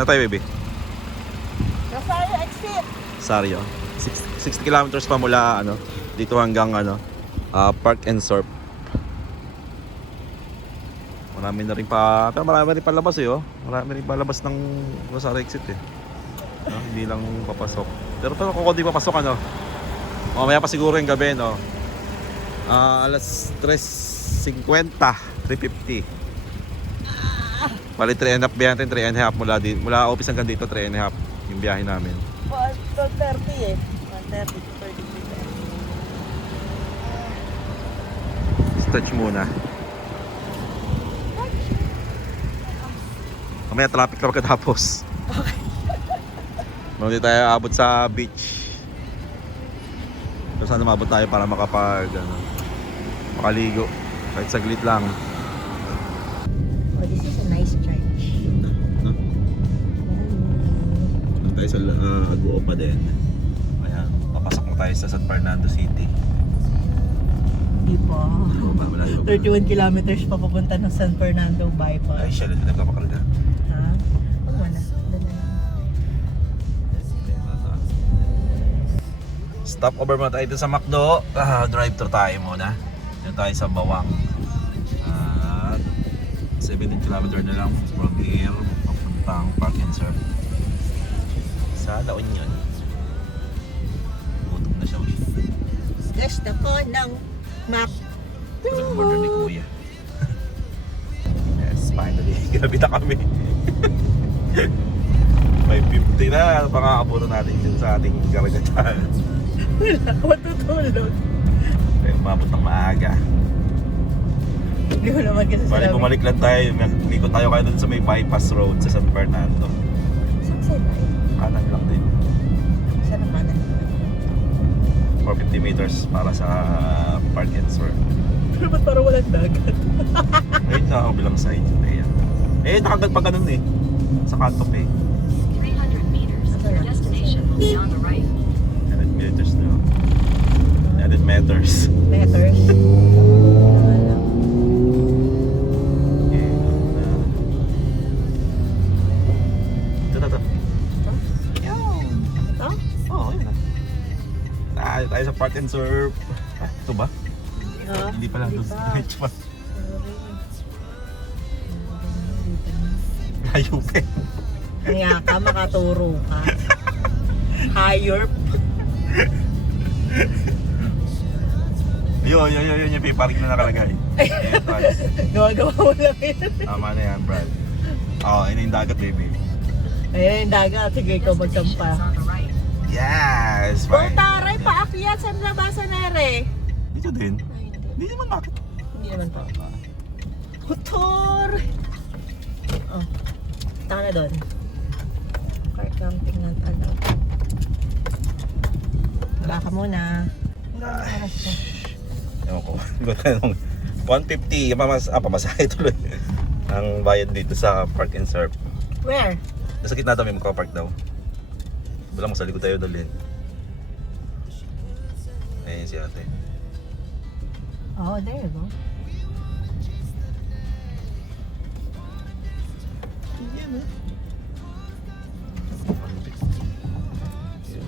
Saan tayo, baby? Rosario exit. Sario. 60 kilometers pa mula ano, dito hanggang ano, Park and Surf. Marami na rin pa, pero marami rin palabas eh, oh. Marami rin palabas ng Rosario exit eh. No, hindi lang papasok. Pero kung hindi papasok ano, mamaya pa siguro yung gabi, no. Alas 3:50, 3:50. Bali 3.5 biyahe natin, 3.5 mula office hanggang dito, 3.5 yung biyahe namin. 12:30 eh. 1:30 to 32:30. Stretch muna. Mamaya traffic na pagkatapos. Okay. Hindi tayo abot sa beach. Pero sana mabot tayo para makaligo. Kahit saglit lang. Oh, this is a nice church. No? Doon tayo sa Aguopa din. Ayan, papasok mo tayo sa San Fernando City. Hindi pa. Malayo. 31 kilometers pa papunta ng San Fernando bypass. Ay, siya lang nagpapakalga. Ha? Huwag mo na. Doon na lang. Stop over muna tayo dito sa McDo. Drive-thru tayo muna. Dito tayo sa Bawang. 17 km na lang from here papuntang Park and Surf sa La Union. Gutom na siya. Gusto ko ng Mac. Nag-order ni Kuya. Yes, finally. Grabe na kami. 5:50 na. Pakakabuto natin dyan sa ating karagatan. Wala ako matutulog. Kaya umabot ng maaga. Hindi ko naman kasi Bali, sinabi. bumalik lang tayo. Ikot tayo kayo dun sa may bypass road sa San Fernando. Saan sila? Kanan lang din. Saan ang kanan? 450 meters para sa Park and Surf. Pero ba't parang walang dagat? Ayun na ako bilang side. Ayan. Nakagat pa ganun eh. Sa kanto pa eh. 300 meters. Your destination will be on the right. 100 meters na. 100 meters. Meters. Ito. Ito? Oo, yun na. Tayo sa Park and Surf. Ito ba? Ha? Hindi pala. Hindi pa. Diretso pa. Sorry. Layo pa eh. Kaya ka, makaturo ka. Higher. Yun, yung piparik na nakalagay. Ayan, Brad. Gawa-gawa mo lang yun. Tama na yan, Brad. Oo, yun yung dagat, baby. Ayun, yung dagat. Sige, ikaw magkampa. On the right. Yes! Oh, Fine. taray, paakyat. Saan nabasa na rin? Dito din. Ay, hindi. Hindi naman bakit. Hindi naman pa. Motor! Oh, taka na doon. Car camping ng alaw. Wala ka muna. Ewan ko. 150. Pamasahe tuloy. Ang bayad dito sa Park and Surf. Where? Nasa gitna daw may magka-park daw. Wala mo sa likod tayo dalhin. Ayun si ate. Oh, there you go.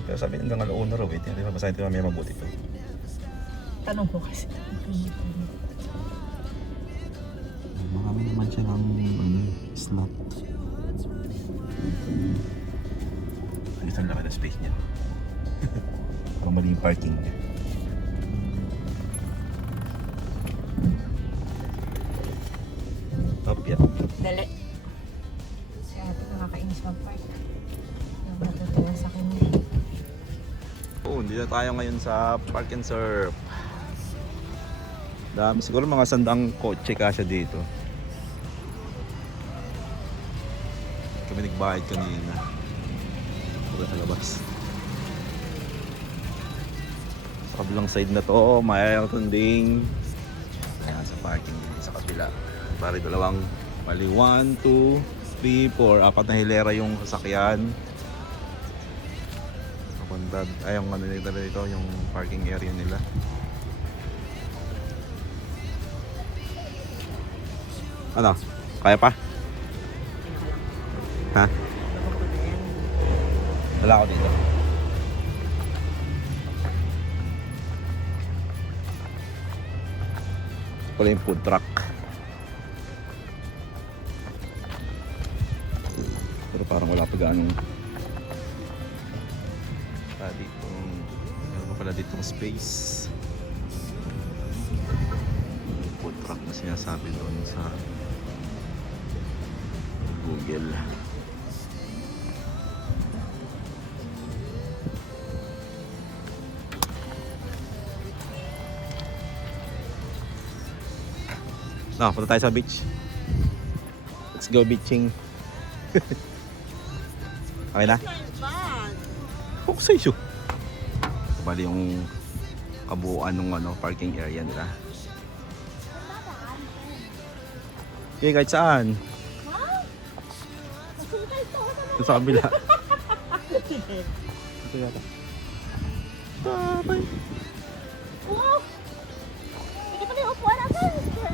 Pero sabi hanggang alauna raw eh. Hindi ba basahin ito mamaya mabuti to. Tanong ko kasi. Marami naman siya ng slot. Ayos ang laki na space niya. Parang mali yung parking niya. Opya. Dali. Si ate nakakainis mag-park. Natutula sa kanya. Oo, dito tayo ngayon sa Park and Surf. Dami, siguro mga 100 kotse kasya dito. Kami nagbayad kanina. Pagka sa labas. Sa kabilang side na to, mayroon ding ayan, sa parking din sa kabila. Bari dalawang, mali 1, 2, 3, 4, apat na hilera yung sasakyan. Papunta, ay yung ano nila dito, yung parking area nila. Ano? Kaya pa? Ha? Wala ako dito. Wala yung food truck. Pero parang wala pa gaano. Dito, meron pa pala ditong space. Yung food truck na sinasabi doon sa Google. Punta tayo sa beach. Let's go beaching. Okay na? Focus sa issue. Bali yung kabuuan ng parking area nila. Okay, kahit saan. Ito sa kabila. Ito yata. Bye-bye.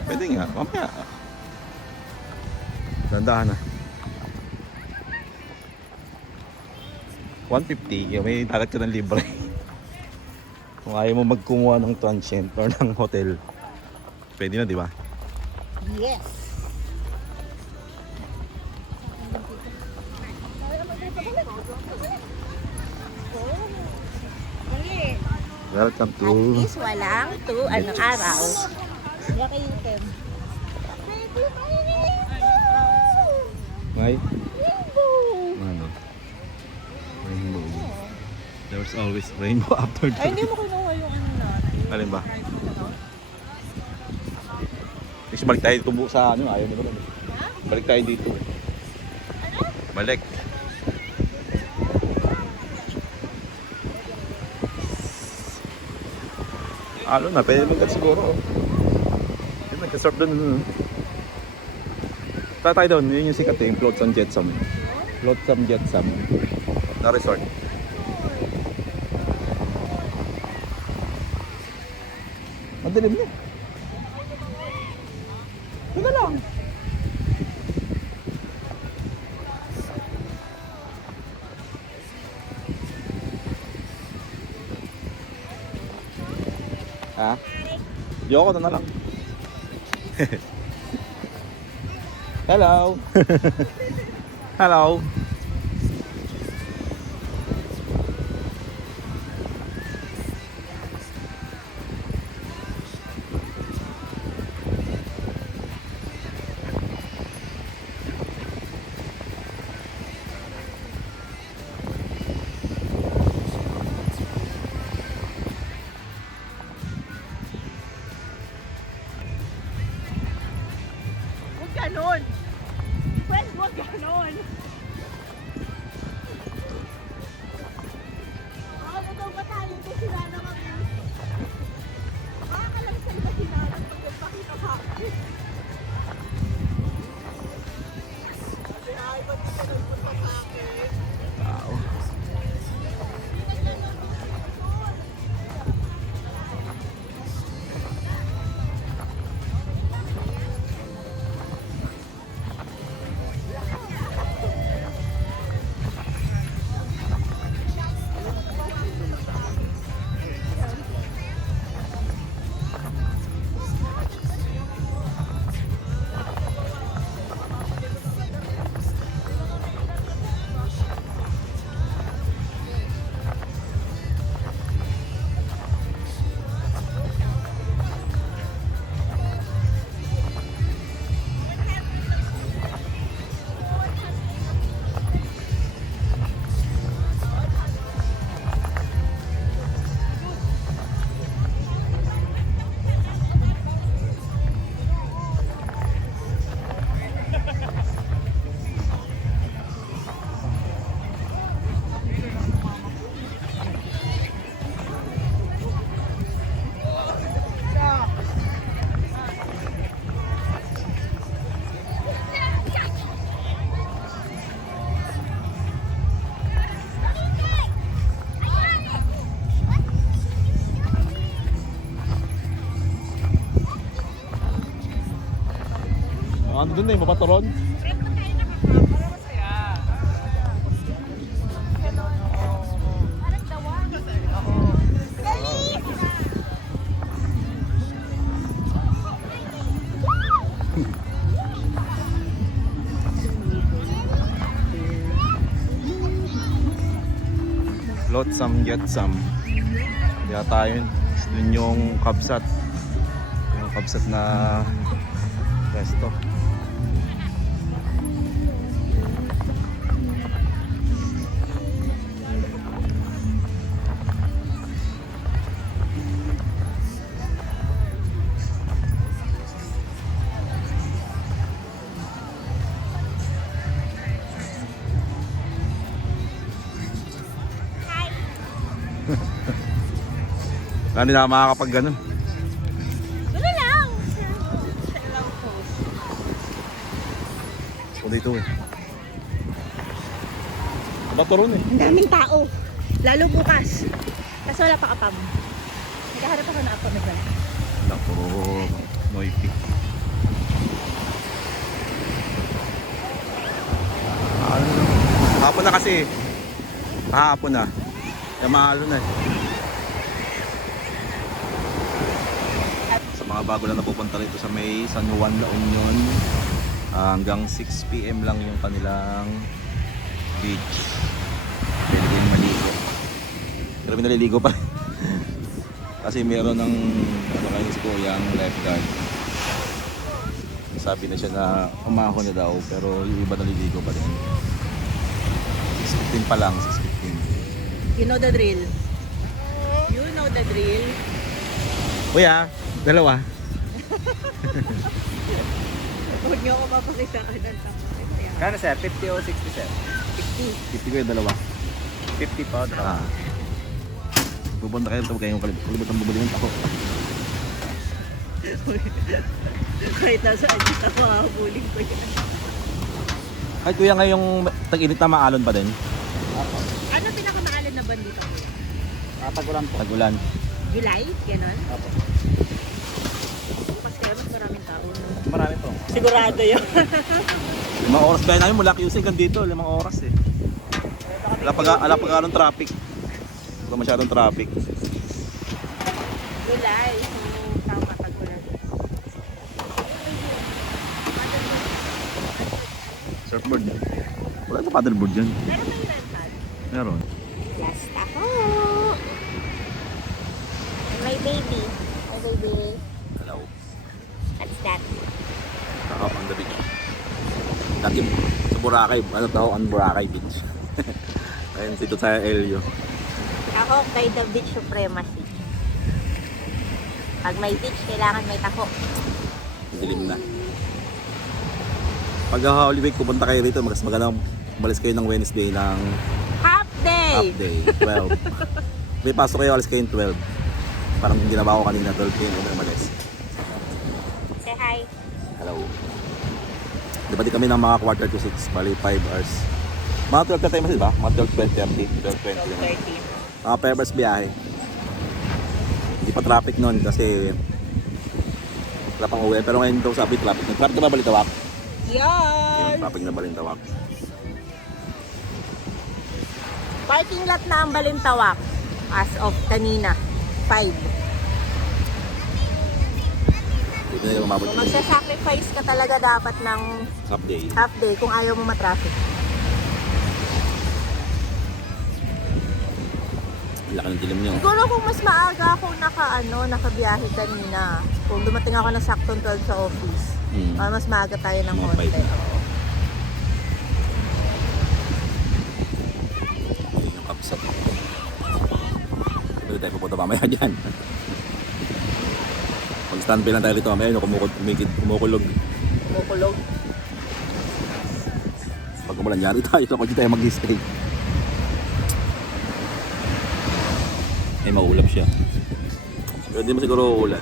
Pwede nga, mamaya. Dandahan na. 150, may dagat ka ng libre. Kung ayaw mo magkumuha ng transient or ng hotel, pwede na, di ba? Yes. Welcome to... At least walang araw. Yakayutem. May? Ano? Rainbow. There's always rainbow after the... Ay, hindi mo kinuha yung natin. Alin ba? Kasi balik tayo dito sa ayaw mo naman. Balik tayo dito. Balik. Na, pwede magkat siguro. Yun, nagka-surf doon. Tayo doon, yun yung sikat yung Flotsam Jetsam. Flotsam Jetsam na resort. Madilim na. Ito na lang. Ha? Yoko na lang. Hello. Hello. Ganon. Pwede mo ganon. Ano daw ba tayo kung sila na kami? Makakalagsal ba sila ng pagkakita ka? Kasi ay, ba't ito nagpunta sa akin? Wow. Ano dun na yung mapaturon? Lot some, get some. Kaya tayo yun yung kabsat. Yung kabsat na resto. Ano na makakapag ganun? Wala lang. Wala lang po. So dito eh. Bato ron eh. Ang daming tao. Lalo bukas. Kasi wala pa kapam. Naghahanap ako na apam na dyan. Wala, puro noisy. Hapon na kasi. Hapon na. Kaya mahalo na eh. Sa mga bago lang napupunta rito sa may San Juan, La Union, hanggang 6 PM lang yung kanilang beach. Pwede din maligo. Pero may naliligo pa. Kasi meron ng ano kayo si Kuya, ang lifeguard. Sabi na siya na umahon na daw, pero yung iba naliligo pa din. 6:15 pa lang, 6:15. You know the drill. You know the drill. Kuya, dalawa. Huwag niyo ako mapakitaan ng tama. Kano sir? 50 o 60 sir? 50. 50 ko yung dalawa. 50 po. Ah. Pupunta kayo, huwag kayong kalimutan bumili ng tako. Kahit nasaan kita, makahabulin ko yan. Ay kuya, ngayong tag-init na maalon pa din. Ano pinakamaalan na ban dito? Tagulan po. Tag-ulan. July? Ganon? Apo. Bukas kaya mas maraming tao. Marami po. Sigurado yun. 5 oras kaya namin mula QC hanggang dito, 5 oras eh. Ala pa ganong traffic. Wala masyadong traffic. July. So, tama, tagulan. Surfboard. Wala na paddleboard dyan. Meron ba yung rental? Meron. Last ako. And my baby. My baby. Hello. What's that? Takap ang the beach. Dati sa Boracay, ano tawag ang Boracay Beach. Ayun dito sa Elio. Ako kay the beach supremacy. Pag may beach, kailangan may tako. Dilim na. Pag Holy Week pupunta kayo rito, mas magandang umalis kayo ng Wednesday ng Half day! half day, 12. May pasok kayo, alis kayo ng 12. Parang ginawa ko kanina, 12 p.m. Umalis umalis. Say hi. Hello. Diba di kami ng mga quarter to 6, bali 5 hours. Mga 12 na tayo mas diba? Mga 12, 20, 30, 12, 20. 12:30. Mga 5 hours biyahe. Hindi pa traffic nun kasi wala pang uwi. Pero ngayon daw sabi traffic. Traffic na ba Balintawak? Yan! Yung traffic na Balintawak. Parking lot na ang Balintawak as of kanina. 5. Dito na yung umabot So, yung magsa-sacrifice ka talaga dapat ng half day. half day kung ayaw mo matraffic. Laki ng dilim nyo. Siguro kung mas maaga akong nakabiyahe kanina. Kung dumating ako na saktong 12 sa office. Mas maaga tayo ng Mga konti. 5. Ayun yung kapsat. Pwede tayo pupunta mamaya dyan. Mag-standby lang tayo dito mamaya. Yung kumukulog. Kumukulog. Pag umulan, yari tayo. So, pag di tayo mag-stay. Ay, maulap siya. Pero hindi mo siguro uulan.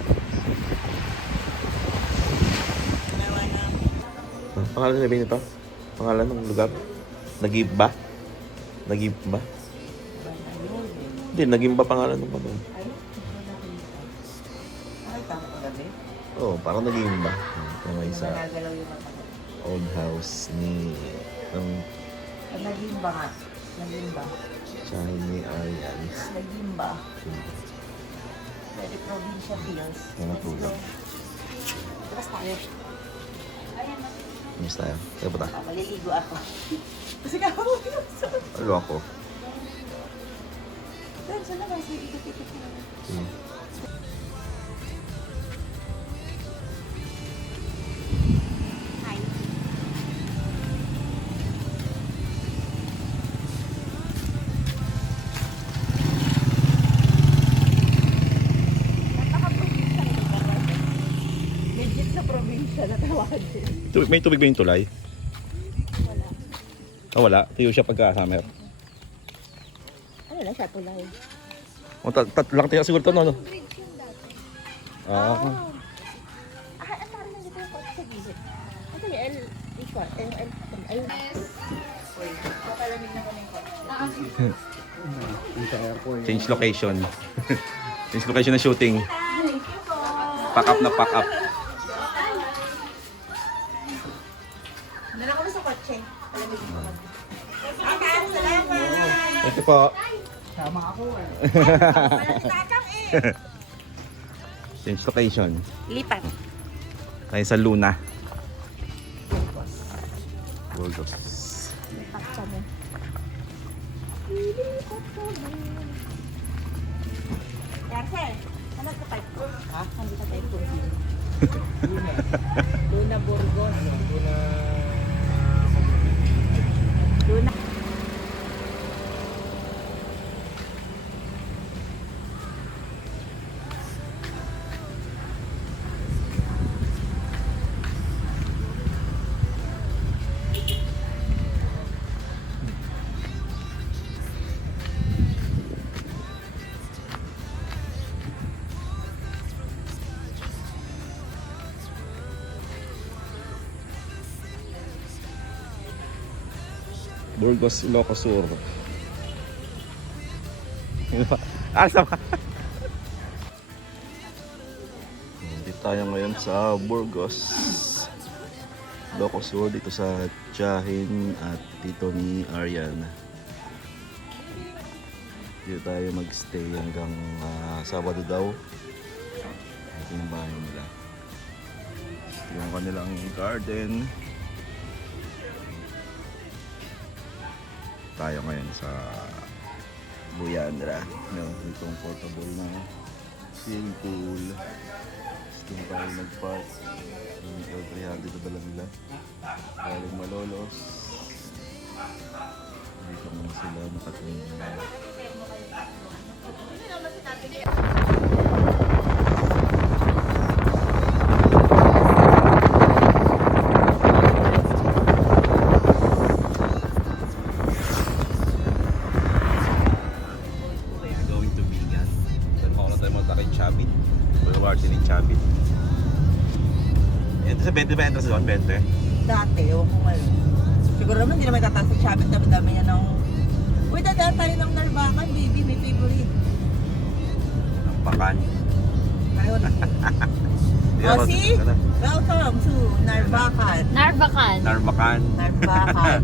Pangalan na ba nito? Pangalan ng lugar? Nagimba? Nagimba? Hindi, Nagimba pangalan ng pabay. Ay, tama ka gabi? Oo, parang Nagimba. Ito may isa Nagagalaw yung mata ko. old house ni Nagimba nga. Nagimba. Charlie ni Arian. Nagimba. Very provincial feels. Mga Let's tulog. go. Tapos tayo. Kamusta tayo? Kaya pa ta? Maliligo ako. Kasi kakabuli ko sa... Ano ako? Pero sa labas, ikot-ikot na. Hi. Napaka-probinsya ng lugar. Legit na probinsya na tawagin. May tubig ba yung tulay? Wala. Ah, wala. Tiyo siya pagka-summer. Ano na siya, tulay? O, lang tayo siguro ito, no? Bridge yun dati. Ah, ang parang nandito yung kotse sa gilid. Ito yung L, ayun. Uy, makalamig na kami yung kotse. change location. Change location na shooting. Pack up na pack up. Dala kami sa kotse. Malamig na kami. Okay, salamat! Thank you po. Sama ako eh. Walang takang eh! Change location. Lipat. Tayo sa Luna. Burgos. Lipat kami. Yarcel, ano ka type ko? Ha? Ano ka type ko? Luna Burgos. Luna. Burgos, Ilocos Sur. Sama. Dito tayo ngayon sa Burgos, Ilocos Sur, dito sa Tiyahin at dito ni Arian. Dito tayo magstay hanggang Sabado daw. Ito yung bahay nila. Ito yung kanilang garden. Tayo ngayon sa Buyandra. Meron itong portable na swimming pool. Gusto tayo nag-park. Yung L300 na dala nila. Galing Malolos. Dito naman sila nakatingin. Going to Bigan. Then muna tayo magkakay Chabit. Boulevard din Chabit. Ito sa 20 ba entrance doon? 20? Dati, ewan ko ngayon. Siguro naman, hindi naman tataas sa Chabit. Dami-dami yan ng... Uy, dadaan tayo ng Narvacan, baby. May favorite. Ang pakan. Ayun. Oh, see? Welcome to Narvacan. Narvacan. Narvacan. Narvacan.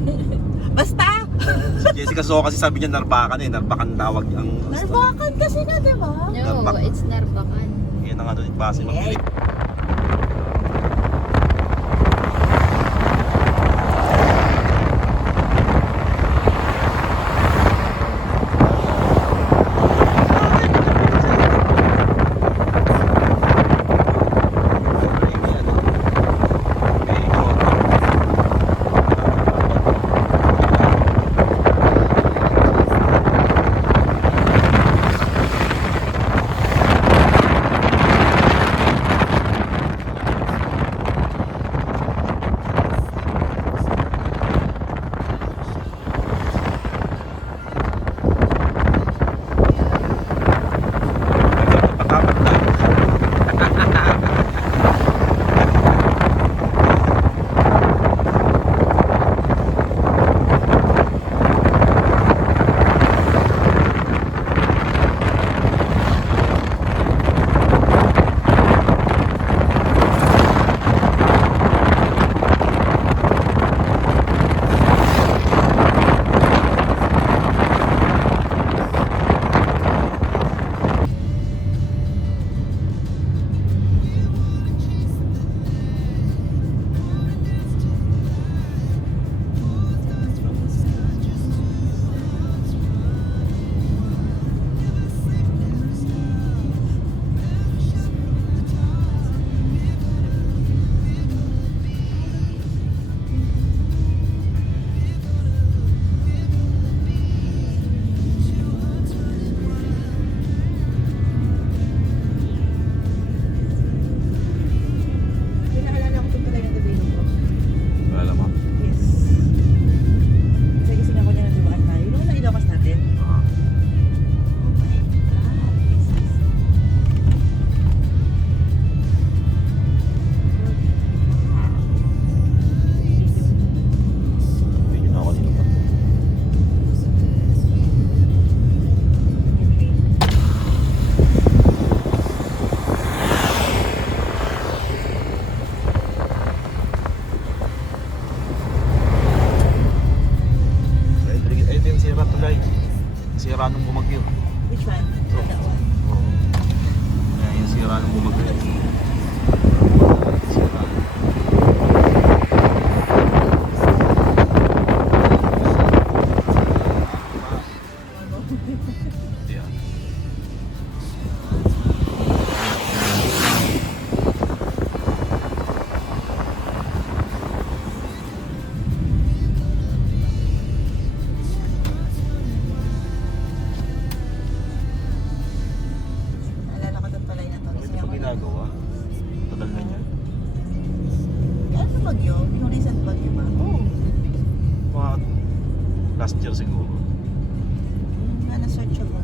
Basta! Si Jessica So kasi sabi niya Narvacan eh. Narvacan tawag ang... Narvacan kasi na, di ba? No, Narvacan. it's Narvacan. Yan ang ano yung base Yay! mapili. Sira nung bumagyo. Which one? Ito. That one. Oo. Kaya yung sira nung bumagyo. Sira. Yeah. Naalala ko doon pala yun. Ano ito pa ginagawa? Tagal na niya. Ano bagyo? Yung recent bagyo ba? Oo. Mga last year siguro. Na-search ako.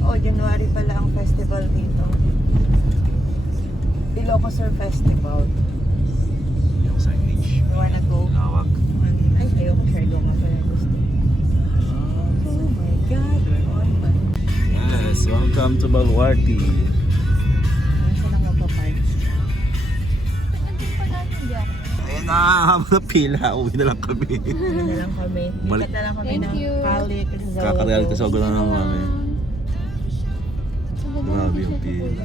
Oh, January pala ang festival dito. Ilocos Sur Festival. Yung signage. You wanna go? Lawak. Ay, ayoko share go nga pala gusto. Oh my God, we're on ba? Yes, welcome to Baluarte. Saan lang magpapark? Ayun na, habang na pila, uwi na lang kami. Ano na lang kami. Balik. Bigat na lang kami Thank ng you. Cali. Kakareal kasi ako na lang kami. Grabe yung pila.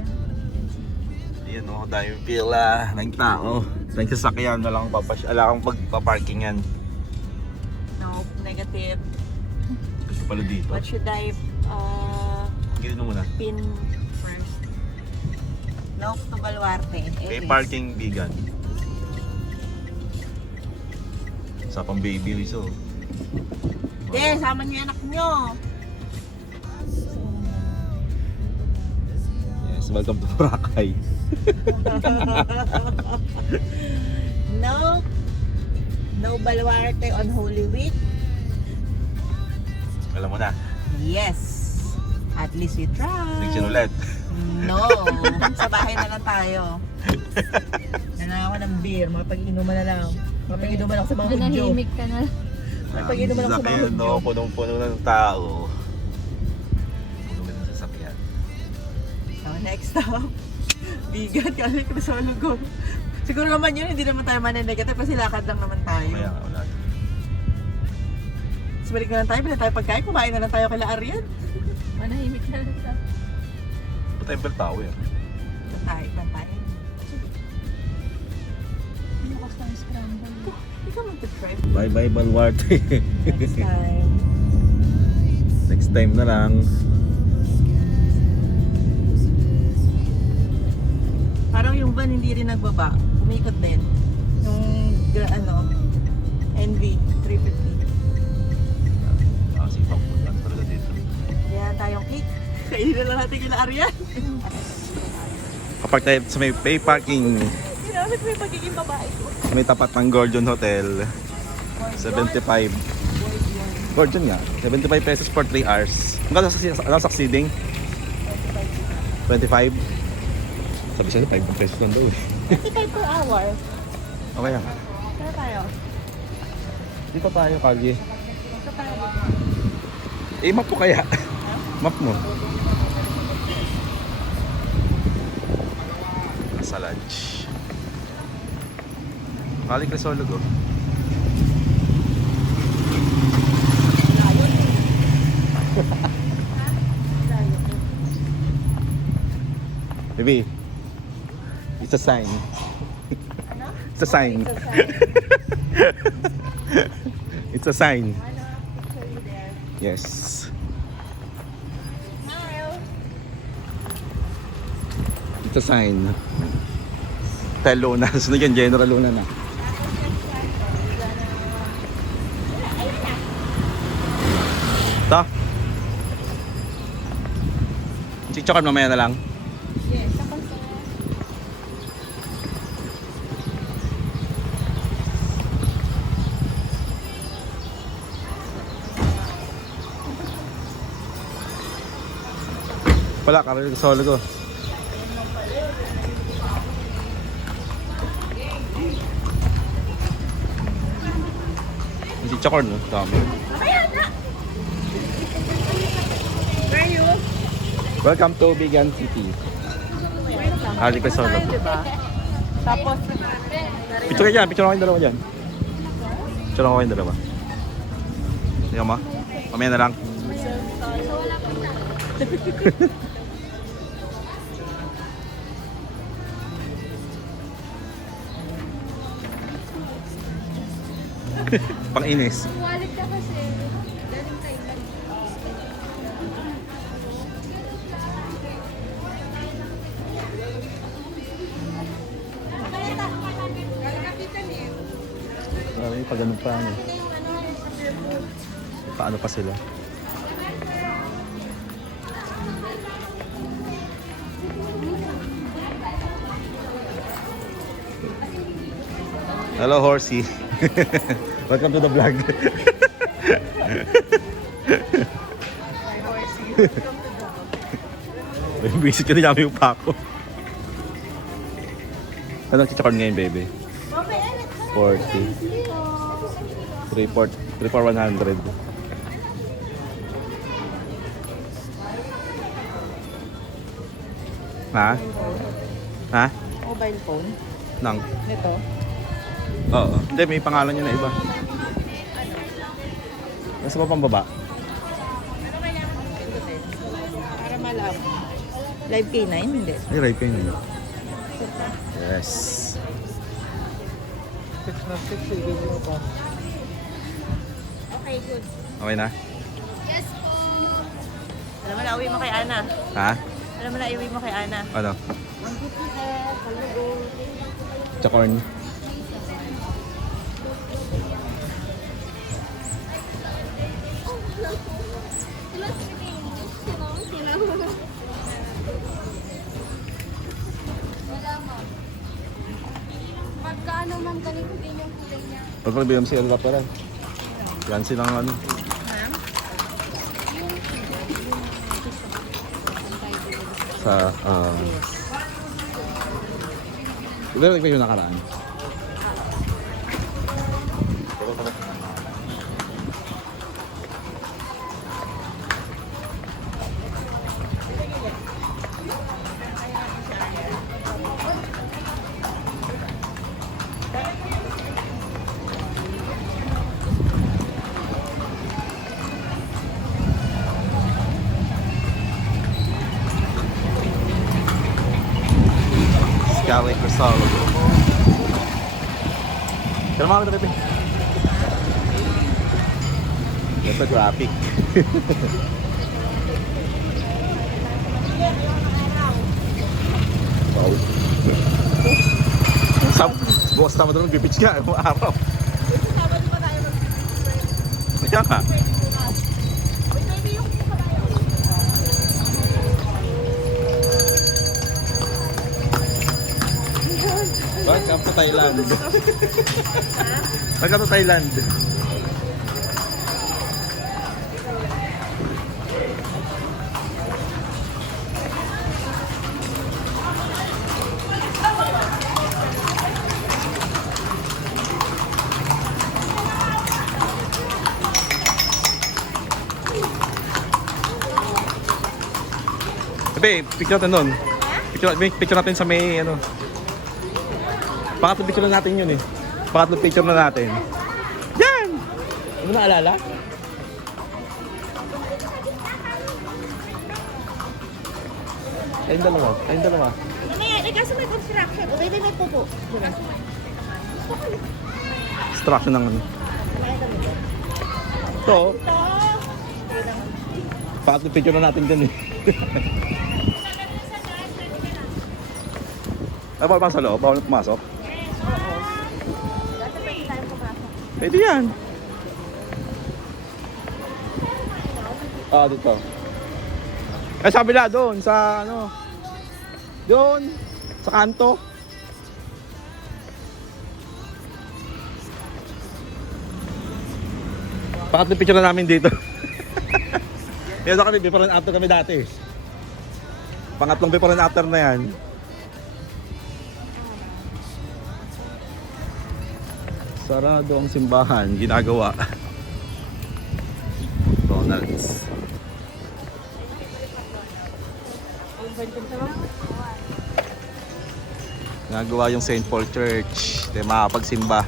Ayan o, dami yung pila. Nang tao. Nang sasakyan, walang wala kang pagpaparkingan. No, negative. Gusto pala dito. What should I Gilin mo muna. pin first? No, to Baluarte. May parking vegan. Sa pang baby riso. Hindi, sama niyo yung anak niyo. Yes, welcome to Boracay. No. No Baluarte on Holy Week. Alam mo na, Yes. At least we try. election ulit. No. Sa bahay na lang tayo. Nanang ako ng beer. Mapag-inuman na lang. Mapag-inuman ako sa mga hudyo. Nanahimik ka na. Pag-inuman ako sa mga Sasakyan, hudyo. no, punong-puno ng tao. Puno na ng sasakyan. So, next stop. Bigat. Kasi ko sa lugon. Siguro naman yun, hindi naman tayo manenegate kasi lakad lang naman tayo. Kaya nga, wala. Tapos balik na lang tayo, bila tayo pagkain, kumain na lang tayo kay Arian. Manahimik na lang sa... Temple tao yan. Tayo, tayo. Bukas ng scramble. Ikaw mag-try. Bye bye Baluarte. Next time. Next time na lang. Parang yung van hindi rin nagbaba. Umikot din. Yung NV 350. Sipag po lang talaga dito. Kaya tayong cake. Kainin na lang natin kila Arian. Kapag tayo sa may parking, Ginamit mo yung pagiging babae ko. sa may tapat ng Gordon Hotel, 75. Gordon nga, 75 pesos for 3 hours. Ano succeeding? 25? Sabi siya, 5 pesos lang daw eh. 25 per hour. Okay yan. Saan tayo? Dito tayo, Kalye. Saan tayo? Map po kaya? Map mo. Nasa lunch. Kali Crisolog oh. Baby, it's a sign. It's a sign. It's a sign. Yes. It's a sign. Hotel Luna. Sunod yan, General Luna na. Ito. Chichokan mamaya na lang. Yes, Wala, karil sa solo ko. Hindi chakor, no? Dami. Where are you? Welcome to Bigan City. Harley Quezon. Diba? Tapos, Picture ka dyan, picture ako kayong dalawa dyan. Picture ako kayong dalawa. Tingnan mo. Mamaya na lang. Pang-inis. Wallet ka kasi. Galing Thailand. Marami pa ganun pa ano. Paano pa sila? Hello, horsey. Welcome to the vlog. Visit ka din namin yung pako. Anong chichakorn ngayon, baby? 40. 3-4-100. Ha? Ha? Mobile phone. Nang? Nito. Oo. Hindi, may pangalan niya na iba. Nasa pa pang baba? Para malap. Live K9? Hindi. Ay, right kayo na. Yes. 6 na 6, ibigay mo pa. Okay, good. Okay na? Alam mo na, uwi mo kay Ana. Ha? Alam mo na, iuwi mo kay Ana. Ano? Chichakorn. Pagkaano man ganito din yung kulay niya. Pag BMC, ano ka pala? Yan silang ano. Sa, Pero ito yung nakaraan. Scarlett Rizal. Kaya mga kita, Ito graphic. Wow. Bukas tama doon, bipitch ka. Kung araw. Kaya ka. Welcome to Thailand. Welcome to Thailand. Sabi, picture natin doon. Picture natin sa may ano. Pangatlong picture na natin yun eh. Pangatlong picture na natin. Yan! Ano naalala? Ayun dalawa. Ayun dalawa. Mamaya, kaso may construction. Okay, may pupo. Diba? Distraction ng ano. Ito. Pangatlong picture na natin dyan eh. Ay, bawal pa sa loob? Bawal pumasok? Dati pwede tayo pumasok. Pwede yan. Ah, dito. Ay, sabi na doon sa ano. Doon. Sa kanto. Pangatlong picture na namin dito. Yan na kami, before and after kami dati. Pangatlong before and after na yan. Sarado ang simbahan, ginagawa. Donald's. Ginagawa yung St. Paul Church. Tayo makapagsimba.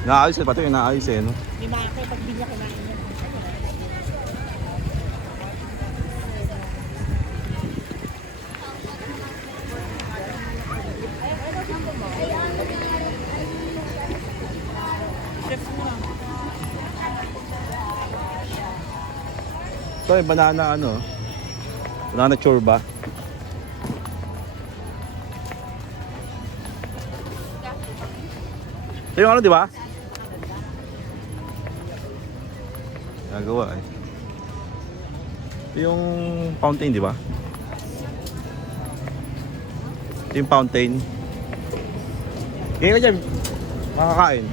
Naayos eh, pati yung naayos eh, no? May mga kayo pag binya kumain yan. Ito yung banana ano, banana chorba. Ito yung ano, di ba? Nagawa eh. Ito yung fountain, di ba? Ito yung fountain. Tingin ka dyan. Makakain.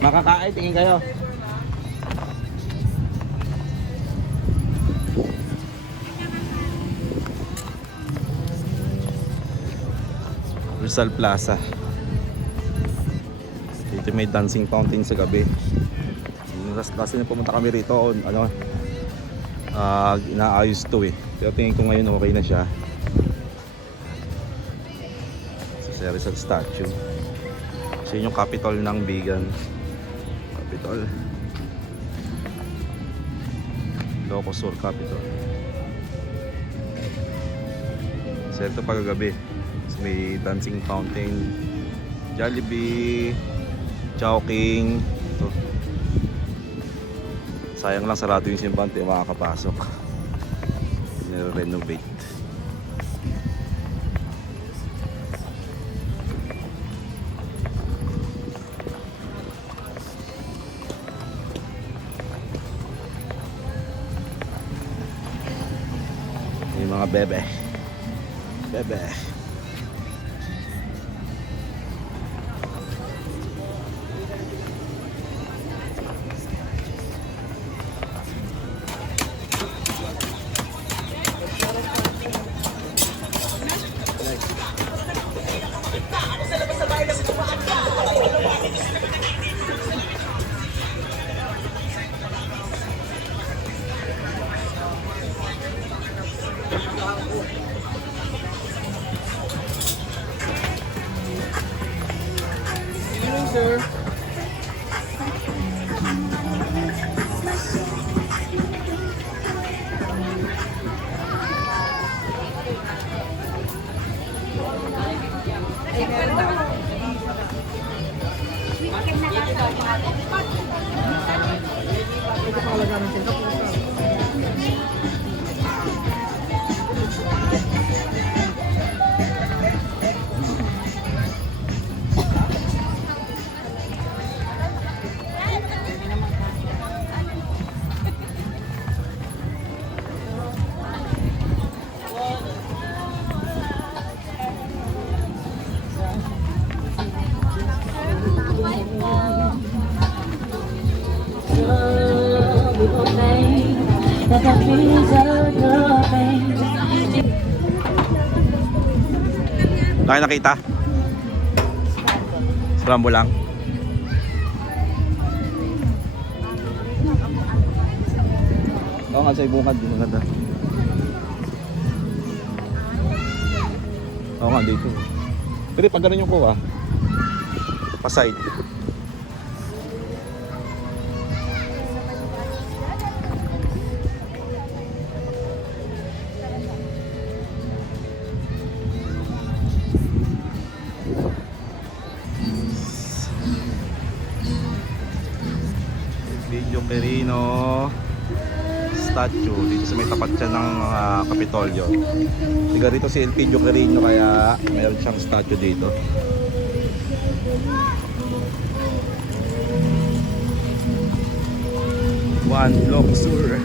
Makakain, tingin kayo. Rizal Plaza. Dito may dancing fountain sa gabi. Kasi pumunta kami rito, ano, inaayos to eh. Pero tingin ko ngayon okay na siya. Sa Rizal statue. Kasi yun yung capital ng Bigan. Capital. Ilocos Sur capital. So ito paggabi. May dancing fountain, Jollibee, Chowking. Ito. Sayang lang sarado yung simbahan, di makakapasok. Nire-renovate. Yung mga bebe. Bebe. Sir. Laki nakita? Sa Rambo lang. Oo nga, sa ibungad, di maganda. Oo nga, dito. Pero pag ganun yung kuha, pa-side. Elpidio Quirino statue dito sa may tapat siya ng Kapitolyo. Tiga rito si Elpidio Quirino kaya mayroon siyang statue dito. One Block Sur.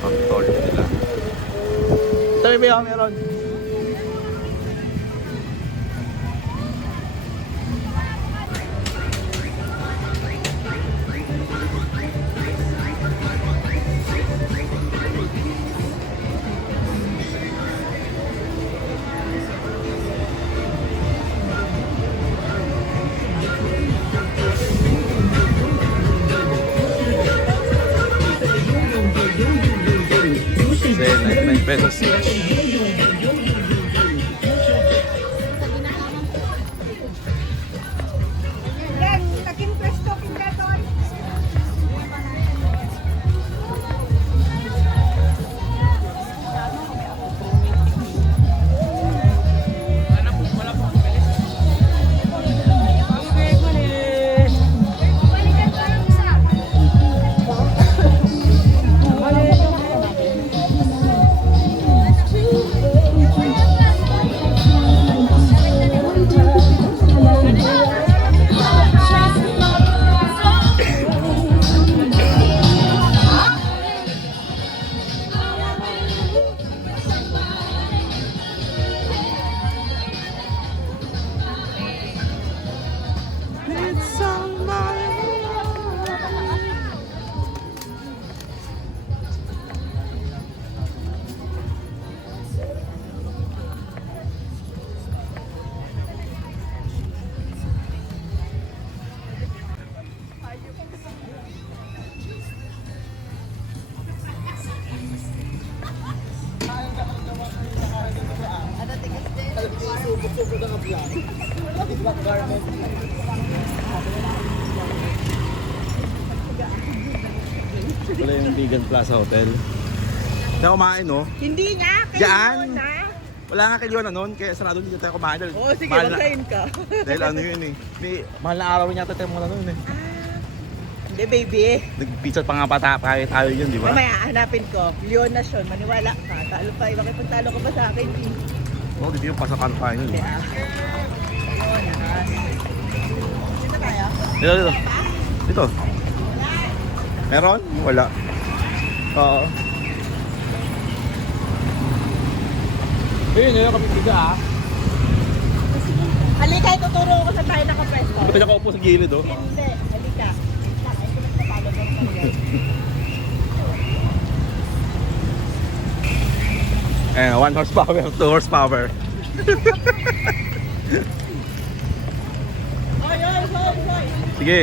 Kapitolyo nila. Ito ba meron? Night pesos. Yan, naging pwesto, kindaton. Wala yung Vegan Plaza Hotel. Kaya kumain, no? Hindi nga, kayo Diyan? na. Wala nga kay Leona noon, kaya sarado dito tayo kumain. Dahil Oo, sige, mahal na- magkain ka. Dahil ano yun eh. Mahal na araw rin yata tayo muna noon eh. Hindi, baby. Nag-pizza pa nga pa tayo yun, di ba? Mamaya, hanapin ko. Leona Sean, maniwala ka. Talo pa, bakit pagtalo ka ba sa akin? Oo, dito yung pasakan pa yun. Kaya. Leona. Dito tayo? Dito. Dito. Meron? Wala. Oo. Ayun, yun kami tiga ah. Halika, ituturo ko sa tayo nakapwesto. Ba't nakaupo sa gilid oh? Hindi, halika. Ay, ko nagpapalo doon sa iyo. Eh, 1 horsepower, 2 horsepower. Oy, oy, oy, oy. Sige.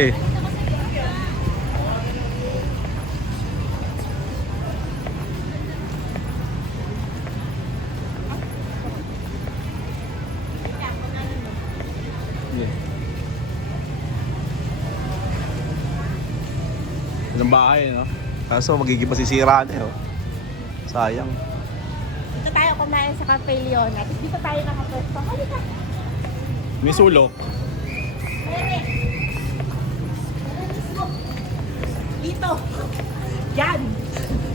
Ilang bahay, no? Kaso magiging masisira na eh, oh. Sayang. Dito tayo kumain sa Cafe Leona. Tapos dito tayo nakapwesto. Halika. May sulok. Dito. Yan.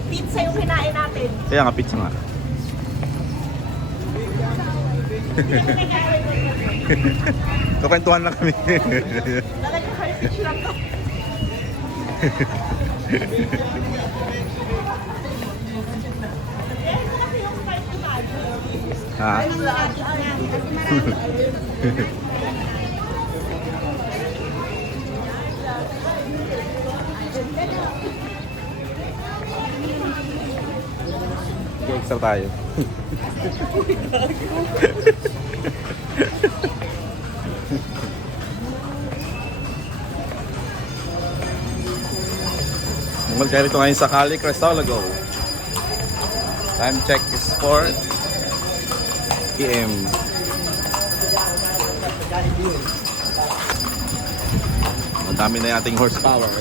Pizza yung kinain natin. Kaya nga, pizza nga. Kakwentuhan lang kami. Talagang heritage lang to. Ha? Sige, extra tayo. Magkaya rito ngayon sa Cali, Cristalago. Time check is 4 PM. Madami na yung ating horsepower.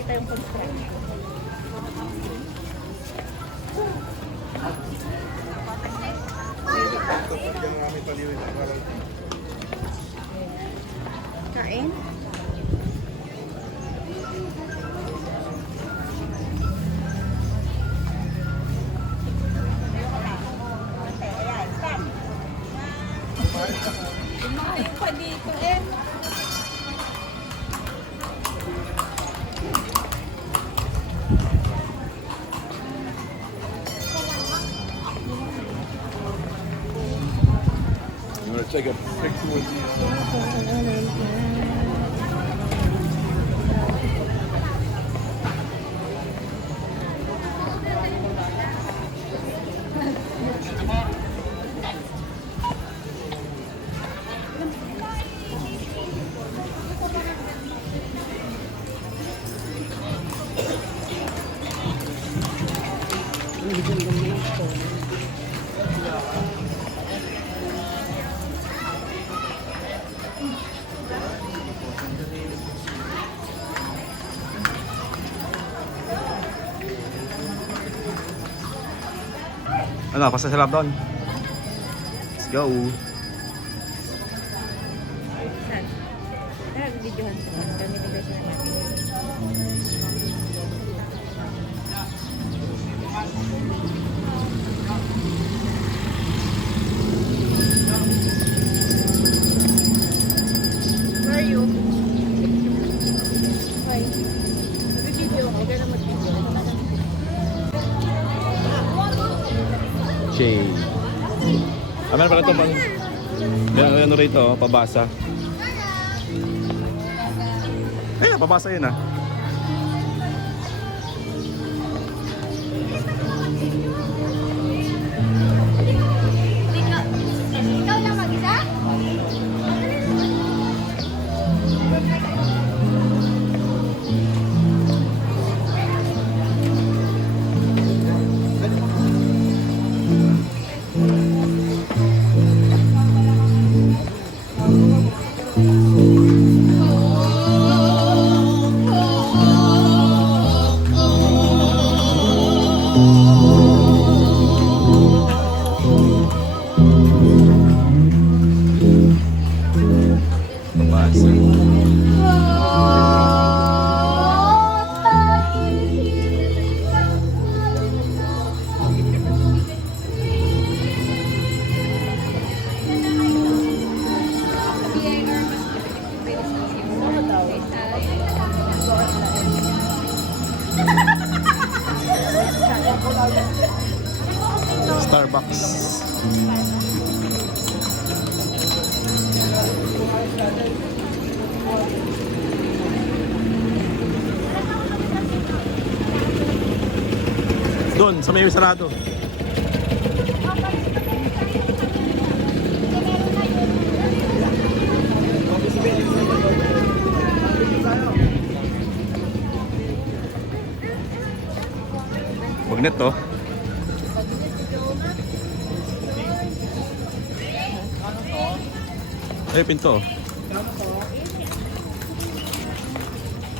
Kita yung construction. Kain? Ayan, stop. Kumain pa dito eh. want to take a picture with you? Ano, pasta sa lab doon. Let's go. Saan? Tara, videohan ko. Kami nag-guys na natin. Where are you? Hi. Nag-video ako. Huwag ka na mag-video. Jay. Meron pala ito pang... Ano rito, oh, pabasa. Ayun, pabasa yun ah. Ikaw lang mag-isa? Pabasa. Starbucks. Doon, sa may sarado. Magnet to. Ay, pinto.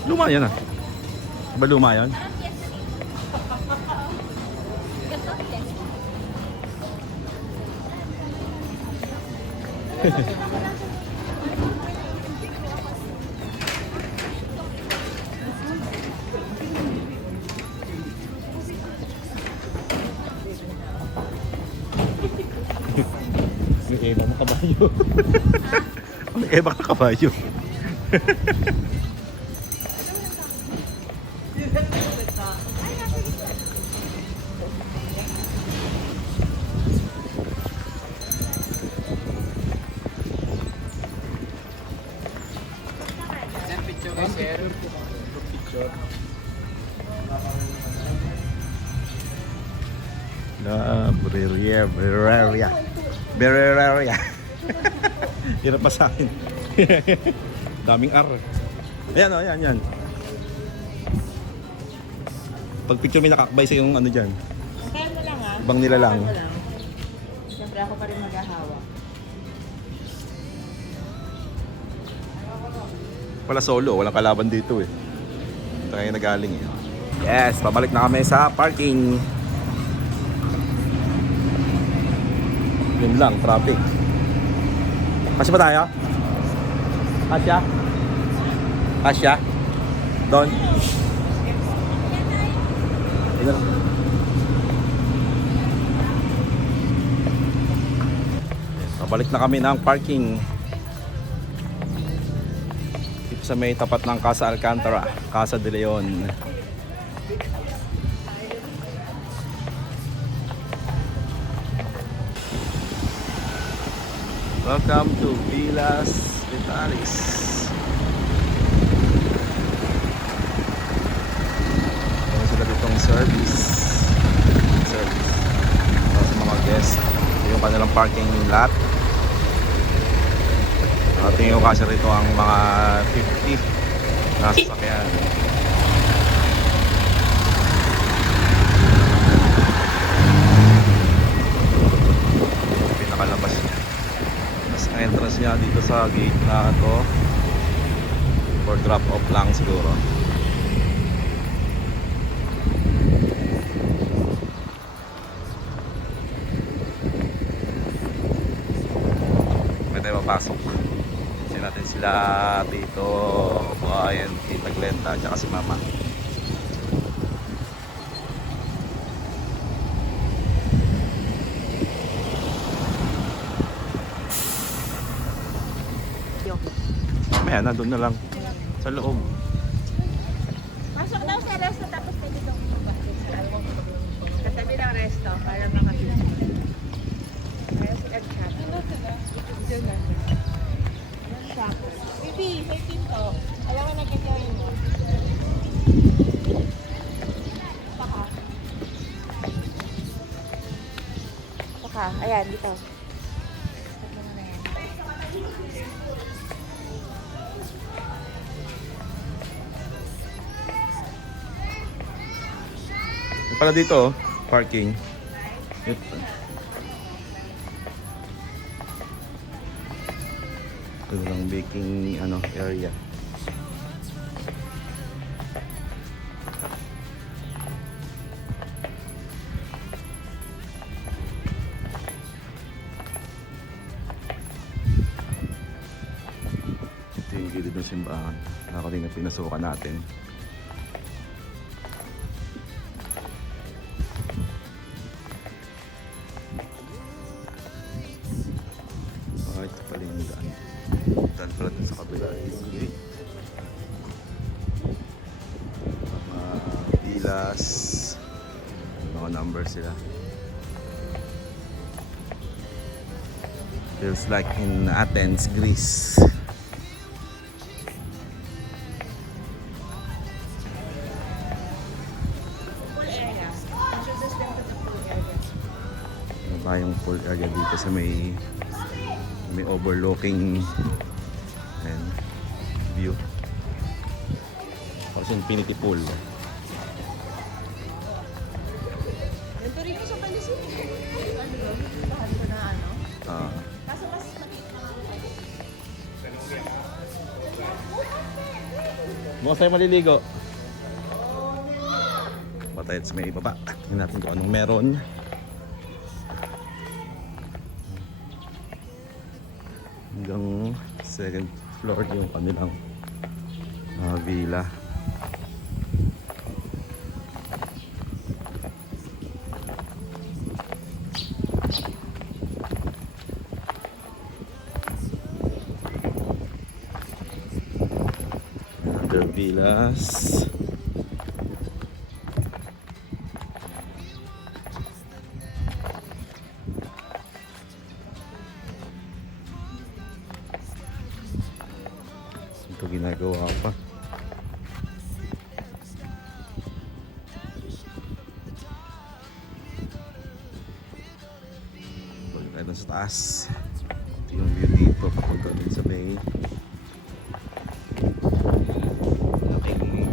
Luma yan ah. Ba luma yan? May ebang na kabayo. May ebang na kabayo. Bereria. Hirap pa sa akin. Daming R. Ayan o, ayan. Pag picture may nakakabay sa yung ano dyan. Kaya mo lang ah. Ibang nila lang. Kaya mo lang. Siyempre ako pa rin maghahawa. Wala solo, walang kalaban dito eh. Ito kayo nagaling eh. Yes, pabalik na kami sa parking. Yun lang, traffic. Kasya ba tayo? Kasya? Kasya? Doon? Ito lang. Pabalik na kami ng parking. Dito sa may tapat ng Casa Alcantara, Casa de Leon. Welcome to Villas Vitalis. Meron sila ditong service para sa mga guest. Ito yung kanilang parking lot. Tingin ko kasi rito ang mga 50 na sasakyan. Pinakalabas niya. Mas entrance niya dito sa gate na to for drop off lang siguro. May tayo papasok. Tignan natin sila Tito Brian, Tita Glenda, at si Mama. Mamaya, nandun na lang sa loob. Pasok daw sa resto tapos pwede daw bumaba. Katabi ng resto para makapila. Kaya sila chat. Ano sila? Diyan na. Baby, may pinto. Alam mo na gagawin mo. Saka. Saka. Ayan, dito. Saka na yan. Yung pala dito, oh, parking. Ito lang baking area. Ito yung gilid ng simbahan. Nakating na pinasukan natin. Ito pala yung daan. Daan pala dun sa kabila yung gate. Mga pilas. Mga number sila. Feels like in Athens, Greece. Full area. Introduce them to the full area. Ano ba yung full area dito sa may overlooking and view. Tapos infinity pool. Nandito rin ko sa Palisin. Ano yun? Bahan ko na ano. Ah, Kaso mas maliit na ako. bukas tayo maliligo. Patay sa may ibaba. Tingnan natin kung anong meron. Hanggang second floor yung kanilang villa. Another villas. Ito ginagawa pa. Balik tayo dun sa taas. Ito yung view dito kapag dun sa may laking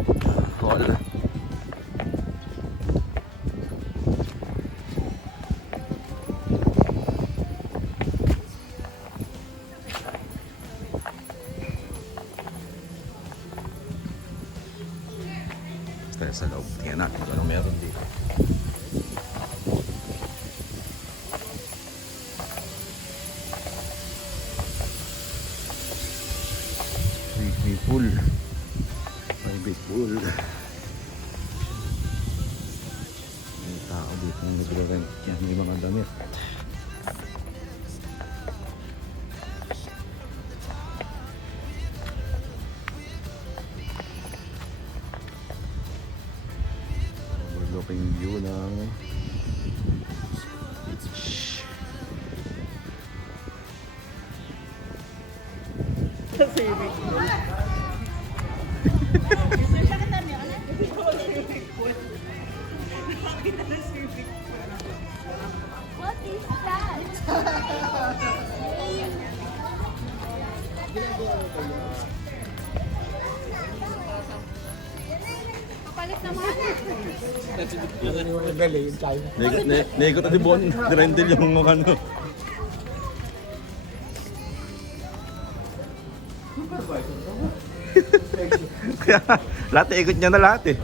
hall. Tayo sa loob. Tingnan natin kung anong meron dito. Swimming pool. Private pool. May tao dito na nagre-rent yan. May mga damit. Overlooking view ng beach. Sa swimming pool. Gusto siya ka dami, ano? Gusto ko swimming pool. Nakakita ng swimming pool. What is that? Kapalit naman. Yung gali, yung China. Nego na di Bon. Direndel yung mga ano. Kaya lahat ikot niya na lahat eh.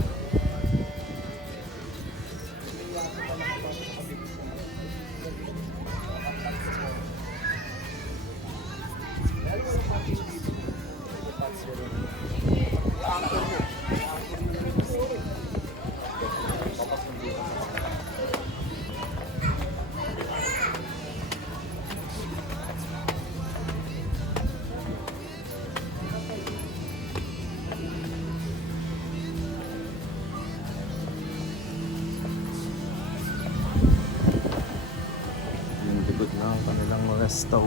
Yung likod ng kanilang resto.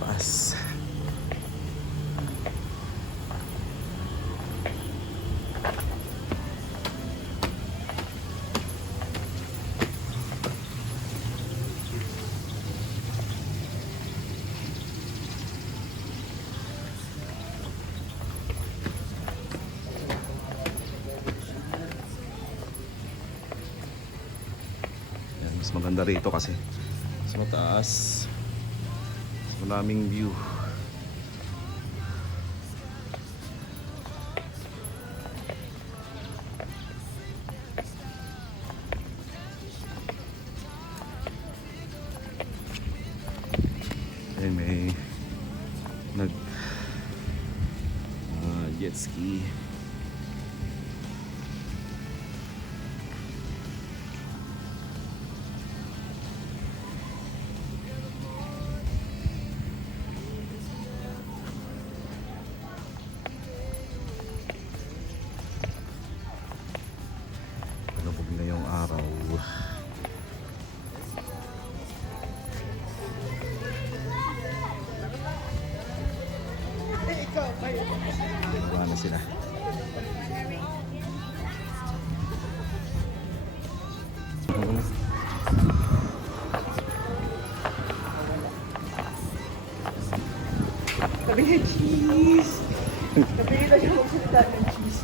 Taas. Yan, mas maganda rito kasi mas mataas, mas maraming view. Ayun, may nag jet ski. Palubog na yung araw. Wala na sila. Sabi niya, cheese! Sabi niya siya magsalita ng cheese.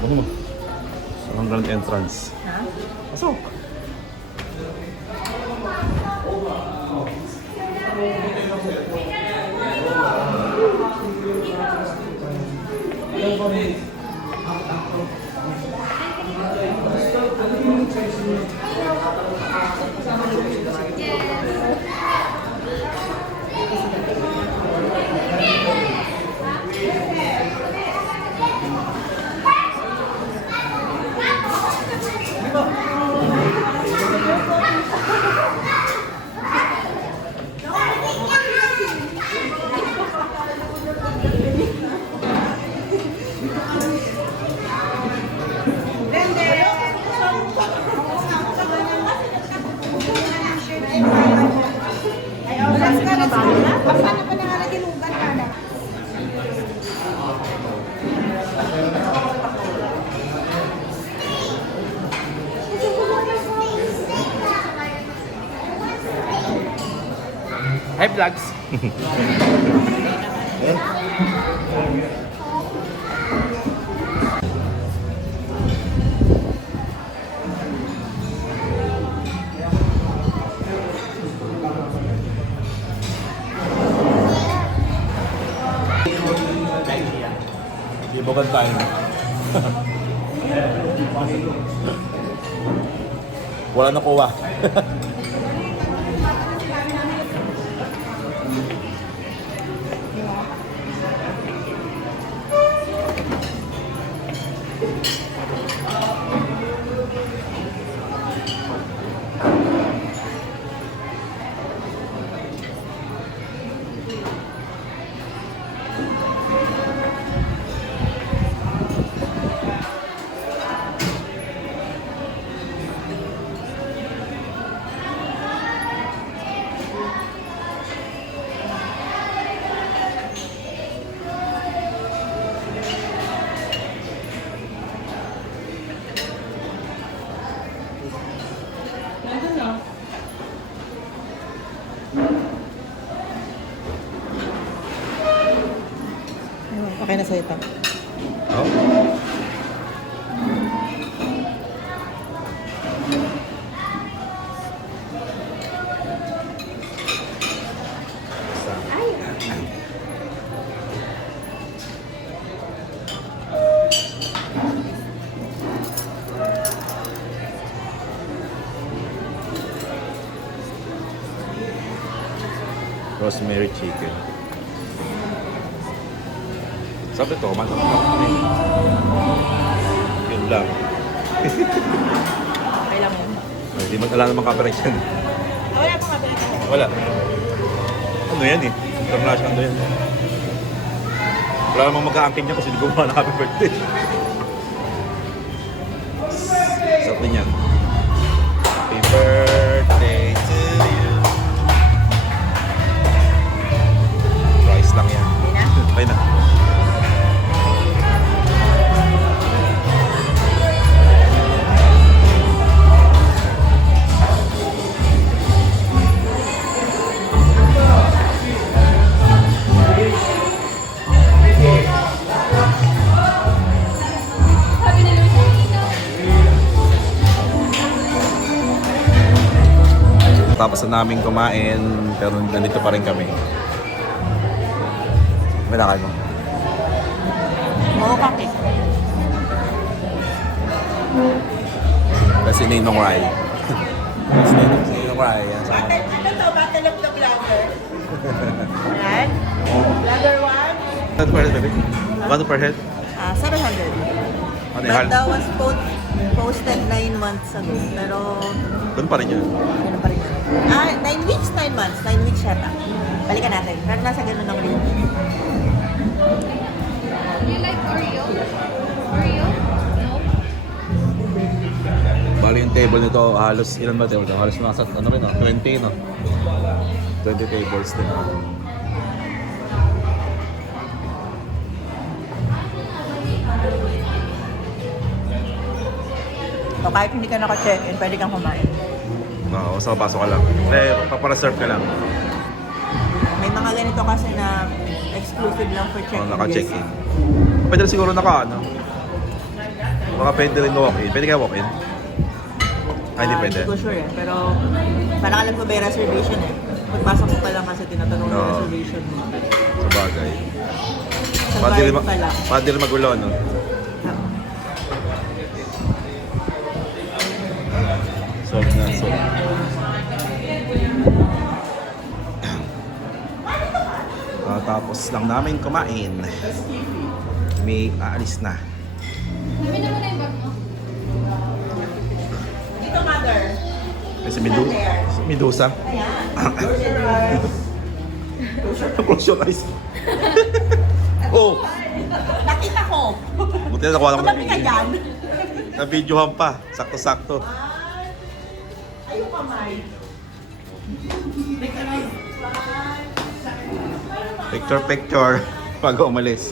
Ano mo? Ang grand entrance. Ha? Pasok! Hi vlogs. Ibukan tayo. Wala na kuha. Akin na sa'yo ito. Oh. Rosemary chicken. Sabi to, man. Yun lang. Okay lang yun. Hindi mo wala namang copyright yan. Wala pa nga Wala. Ano yan eh? International ano yan. Wala namang mag-a-angkin niya kasi hindi gumawa na happy birthday. Sarap din yan. Happy birthday to you. Rice lang yan. Hindi na? Okay na. Tapos na namin kumain, pero nandito pa rin kami. Malakal mo. Oo, kaki. Kasi Ninong Rai. Kasi Ninong Rai. Yan sa akin. Ano to? Battle of the Vlogger? Yan. Vlogger 1. Ano per head, baby? Ano per head? 700. Ano But yung that was posted 9 months ago. Pero, Doon pa rin yun. ganun pa rin yun. 9 weeks, 9 months. 9 weeks yata. Balikan natin. Pero nasa ganun ang rin. Do you like Oreo? Oreo? No? Bali yung table nito, halos ilan ba table? Halos nasa ano rin, 20 no? 20 tables din. So, kahit hindi ka naka-check-in, pwede kang kumain. Oo, basta papasok ka lang. Papara-serve ka lang. May mga ganito kasi na exclusive lang for check-in. Naka-check-in. Pwede rin siguro ano? Baka pwede rin walk-in. Pwede kaya walk-in? Hindi pwede. Hindi ko sure eh. Pero parang alam ko may reservation eh. Pagpasok mo pa lang kasi tinatanong yung Oo. reservation mo. Sa bagay. Sa Pwede rin, guard pa lang. pwede rin magulo, no? Solve na, solve. Tapos lang namin kumain. May aalis na. Kami naman na yung bag mo. Dito, mother. Kasi Medusa. Close your eyes. Oh! Nakita ko. Buti na nakuha lang Tumabi ka dyan. Na-videohan pa. Sakto-sakto. Ayaw kamay. Picture bago umalis.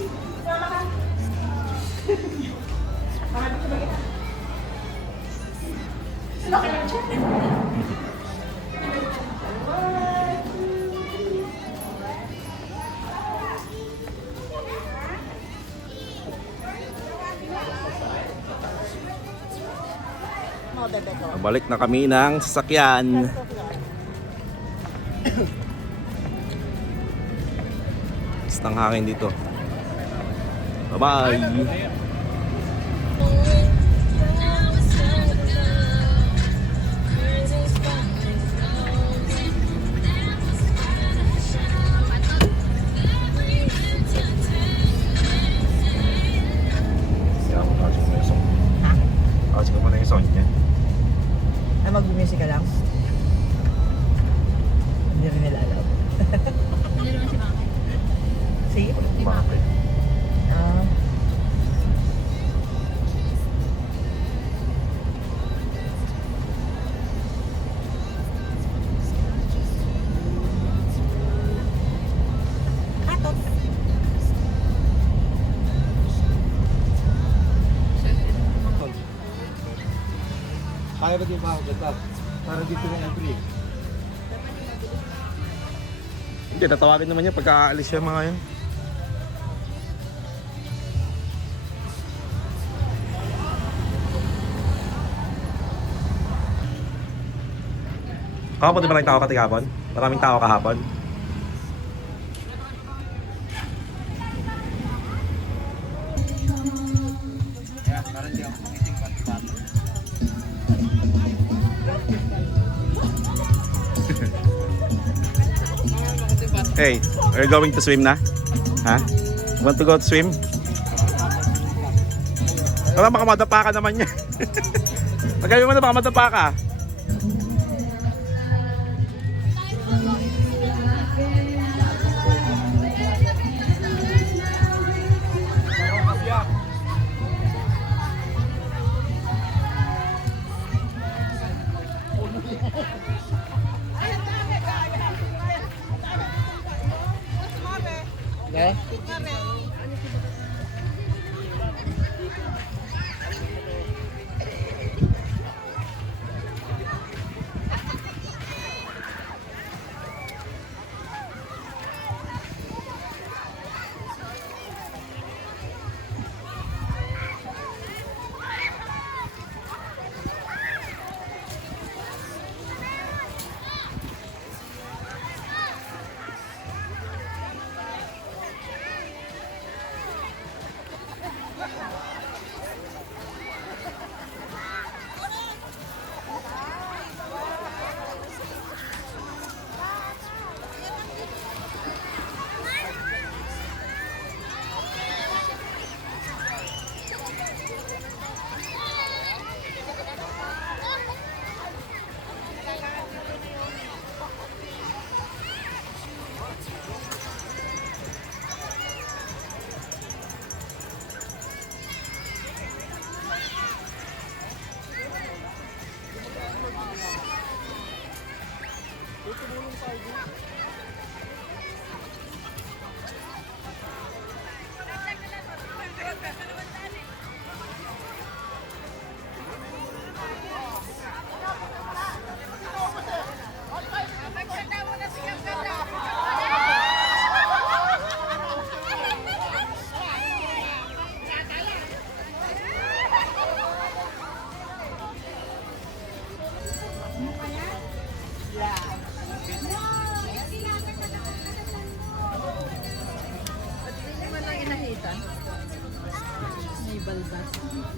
Balik na kami ng sasakyan. Ang hangin dito. Bye-bye! Kasi ko muna yung sound niya. Ay, mag-music ka lang? Hindi rin nila alam. Hindi naman si Mama. See? Bakit? Ah. Katot. Kaya ba din ba ako ganda? Para dito na entry. Hindi, tatawagin naman niya pagka aalis siya mga yun. Kahapon di ba tao ka kahapon? Maraming tao kahapon. Kaya parang di ako kumiting pati-pati. Hey, are you going to swim na? Ha? Want to go to swim? Wala, baka madapa ka naman niya. Magaling mo na, baka madapa ka. Okay?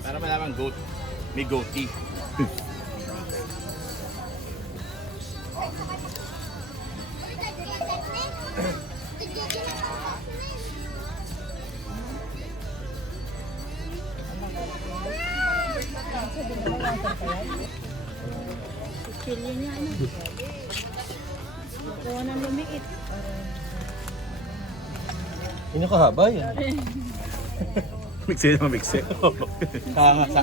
Para malaman goat. May goatee. Chili niya, ano? Kuha ng lumiit. Yun yung kahaba yan. Mixi naman, mixi. Kakasa.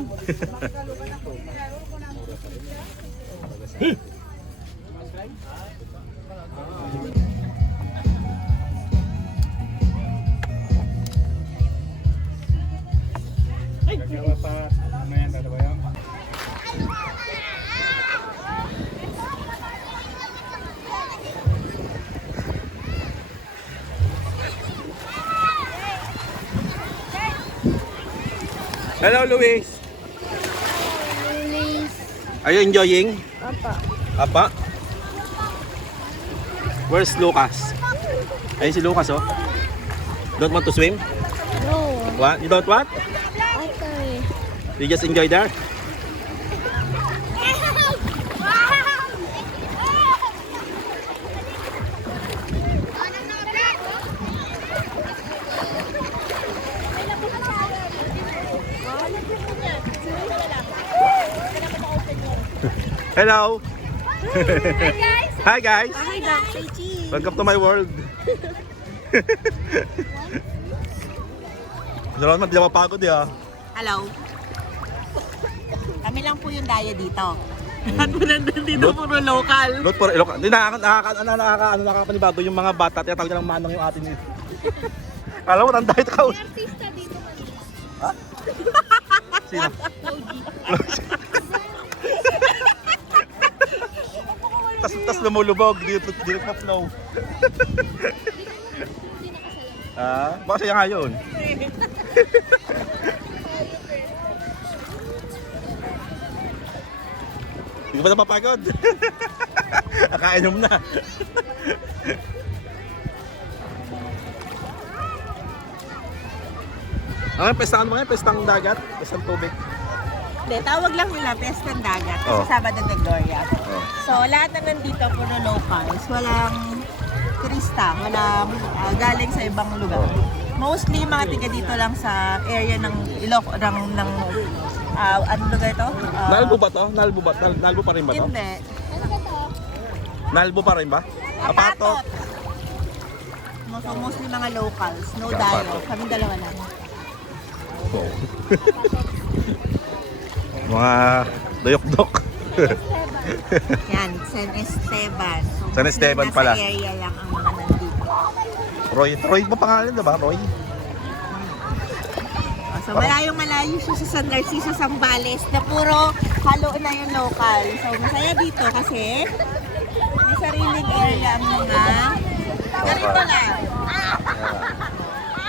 Hello, Luis. Are you enjoying? Apa. Apa? Where's Lucas? Ayun si Lucas, oh. Don't want to swim? No. What? You don't want? Okay. You just enjoy there? Hello. Hi guys. Hi, Dr. G. Welcome to my world. Salamat, di ako mapagod ah. Hello. Kami lang po yung daya dito. At po nandun dito puro local. Lot for Ilocos. Hindi nakakapanibago yung mga bata, tinatawag nilang manong yung atin nito. Alam mo, tanda ito kaus. Artista dito kanina. Ha? Sino? tas lumulubog, dito na flow. Ah, baka siya nga yun. Hindi ka ba napapagod? Nakainom na. Ano yung pestahan mo ngayon? Pestang dagat? Pestang tubig? Hindi, tawag lang nila Pestang Dagat kasi Oh. Sabado de Gloria. Oh. So, lahat na nandito, puro locals. Walang turista, walang galing sa ibang lugar. Mostly, mga tiga dito lang sa area ng ano lugar ito? Nalbo ba to? Nalbo ba? Nalbo pa rin ba to? Hindi. Nalbo pa rin ba? Apatot. So, mostly mga locals. No Apatot. dayo. Kami dalawa lang. Oo. Mga doyok-dok. Yan, San Esteban. So, San Esteban mostly pala. Nasa area lang ang mga nandito. Roy ba pangalan, diba? Roy? So, malayo siya sa San Narciso, Zambales na puro halo na yung local. So, masaya dito kasi may sariling area ang mga ganito lang.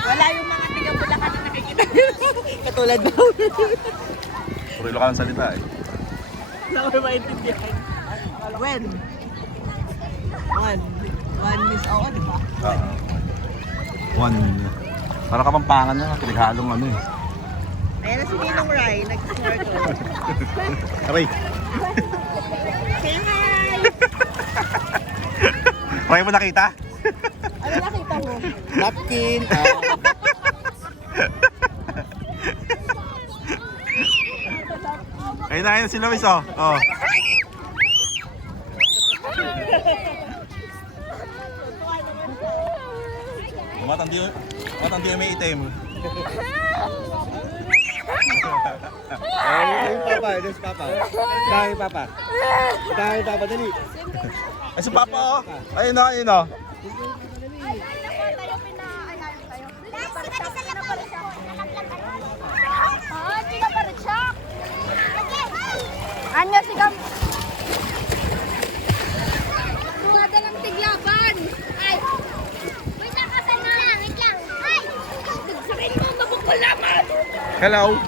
Wala yung mga tiga-Bulacan na nakikita. Katulad mo. Puro lokal ang salita eh. Wala ko maintindihan. When? One is oo, di ba? One. Para kapampangan na, pinaghalong ano eh. Ayan na si Ninong Rai, nag-snorkel. Aray! Say hi! Aray mo nakita? Ano nakita mo? Napkin. Ayun na si Luis oh. Oh. Matandi may itim. Ay, papa. Ito si papa. Dahil papa. Dahil papa, dali. Ay si Papa oh. Ayun na, ayun oh. Anya sigam. Duwada ng tiglaban. Ay. Wait lang kasal na. Wait lang. Ay. Sabihin mo mabukol naman. Hello.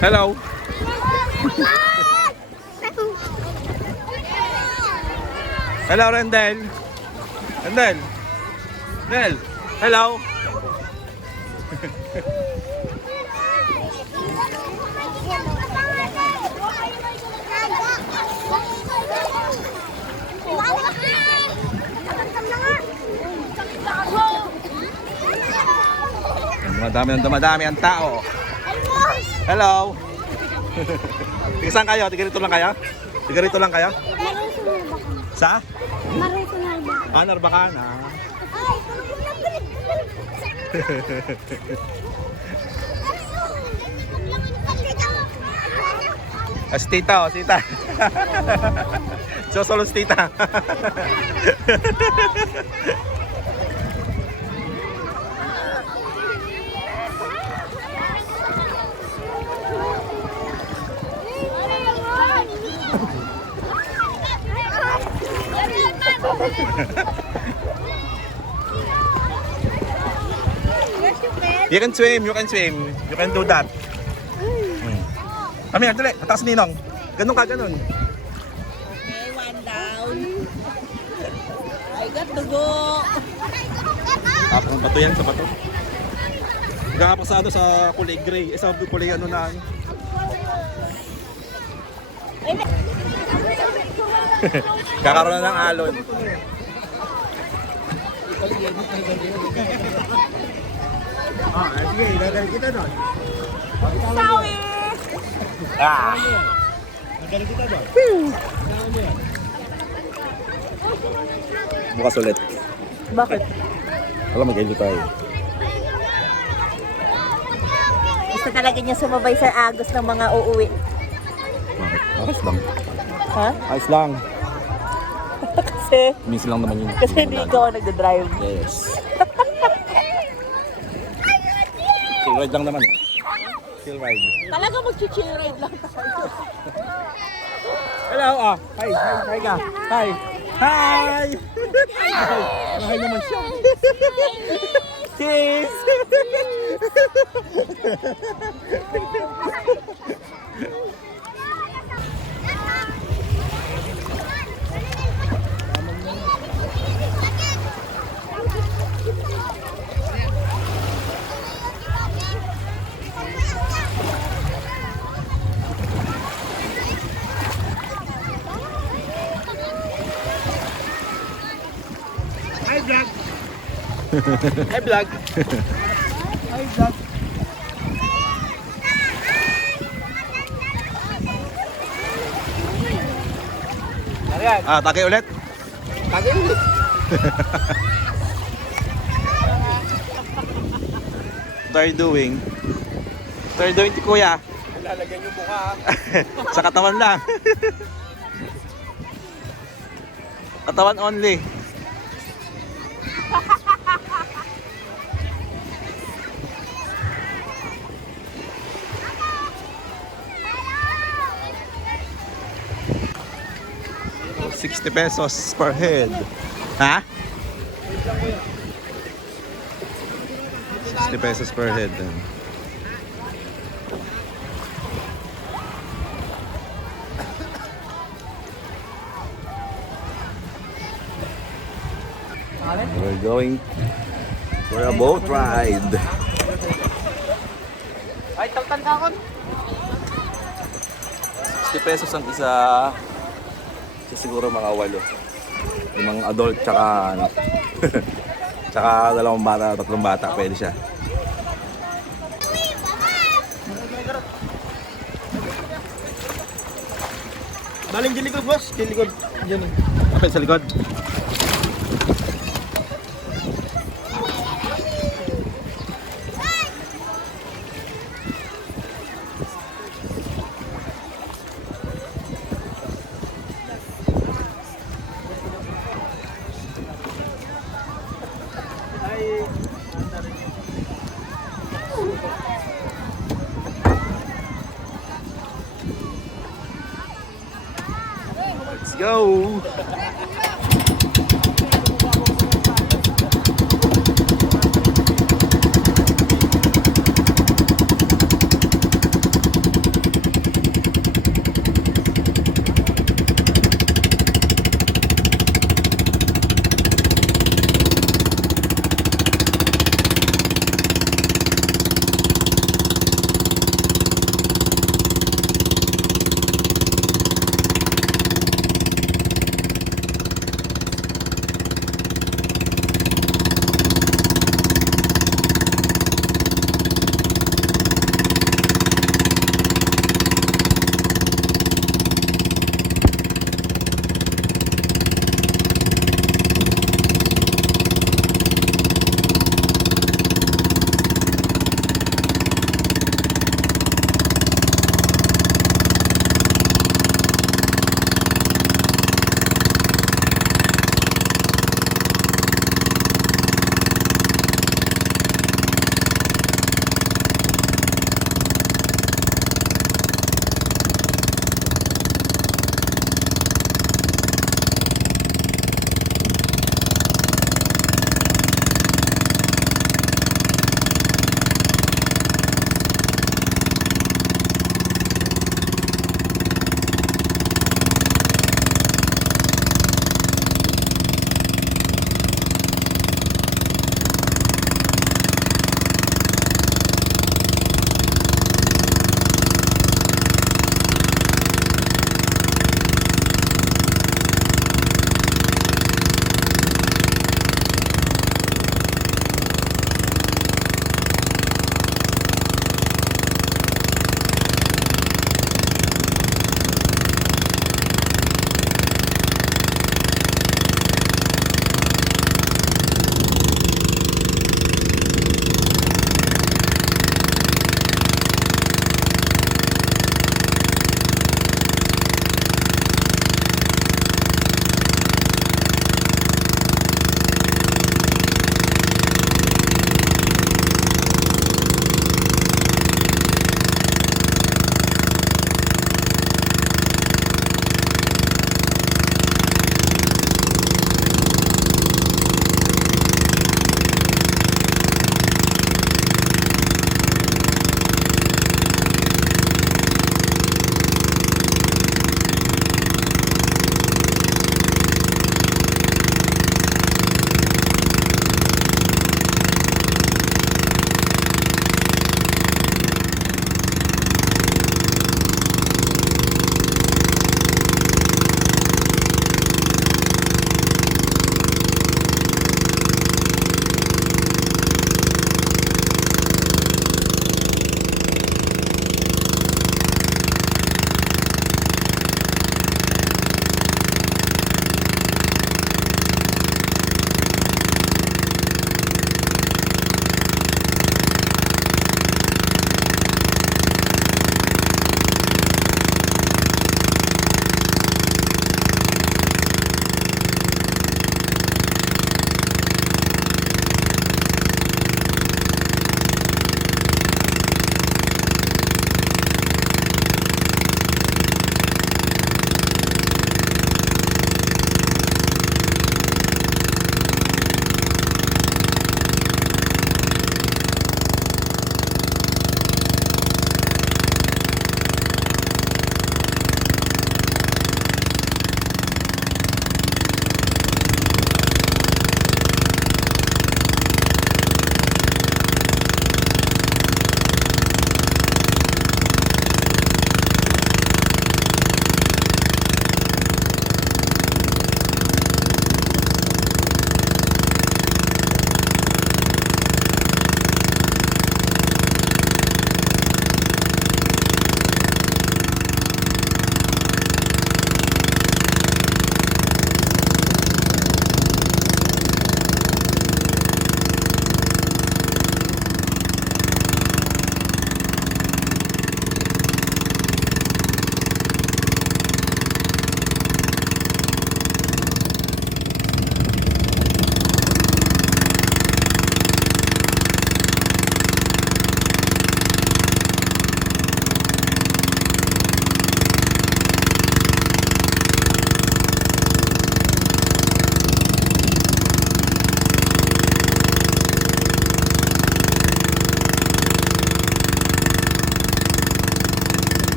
Hello. Hello, Rendel. Rendel. Rendel. Hello. Dumadami ang tao. Hello. Tiga saan kayo? Tiga rito lang kayo? Tiga rito lang kayo? Sa? Marito na ba? Ah, Narbacan. Ay, Si tita, oh, si tita. Solo si tita. You can swim, you can swim. You can do that. Kami, dali. Ataas ninong. Ganun ka, ganun. Okay, one down. I got to go. Tapos bato yan sa bato. Nagkakapasado sa kulay gray. Sa kulay ano na. Kakaroon na ng alon. Sige, dadali kita doon. Sawi! Ah! Dadali kita doon. Bukas ulit. Bakit? Alam, mag-enjoy tayo. Gusto talaga niya sumabay sa agos ng mga uuwi. Bakit? Ayos lang. Ha? Ayos lang. Kasi, Miss lang naman yun. kasi hindi ikaw ang nagdadrive. Yes. Chill ride lang naman. Chill ride. Talaga mag-chill ride lang tayo. Hello, ah. Hi, hi, hi ka. Hi. Hi! Hi naman siya. Cheers! Hi, vlog. Hey, vlog. Hi, vlog. Tagay ulit. Tagay ulit. What are you doing? What are you doing, kuya? Lalagyan yung mukha. Sa katawan lang. Katawan only. ₱60 per head. Ha? ₱60 per head. We're going for a boat ride. Ay, taltan ka kon. ₱60 ang isa. Isa siguro mga 8. Yung mga adult tsaka ano. Tsaka 2 bata, 3 bata pwede siya. Baling gilikod, boss. Gilikod. Diyan eh. Kapit sa likod. Let's go!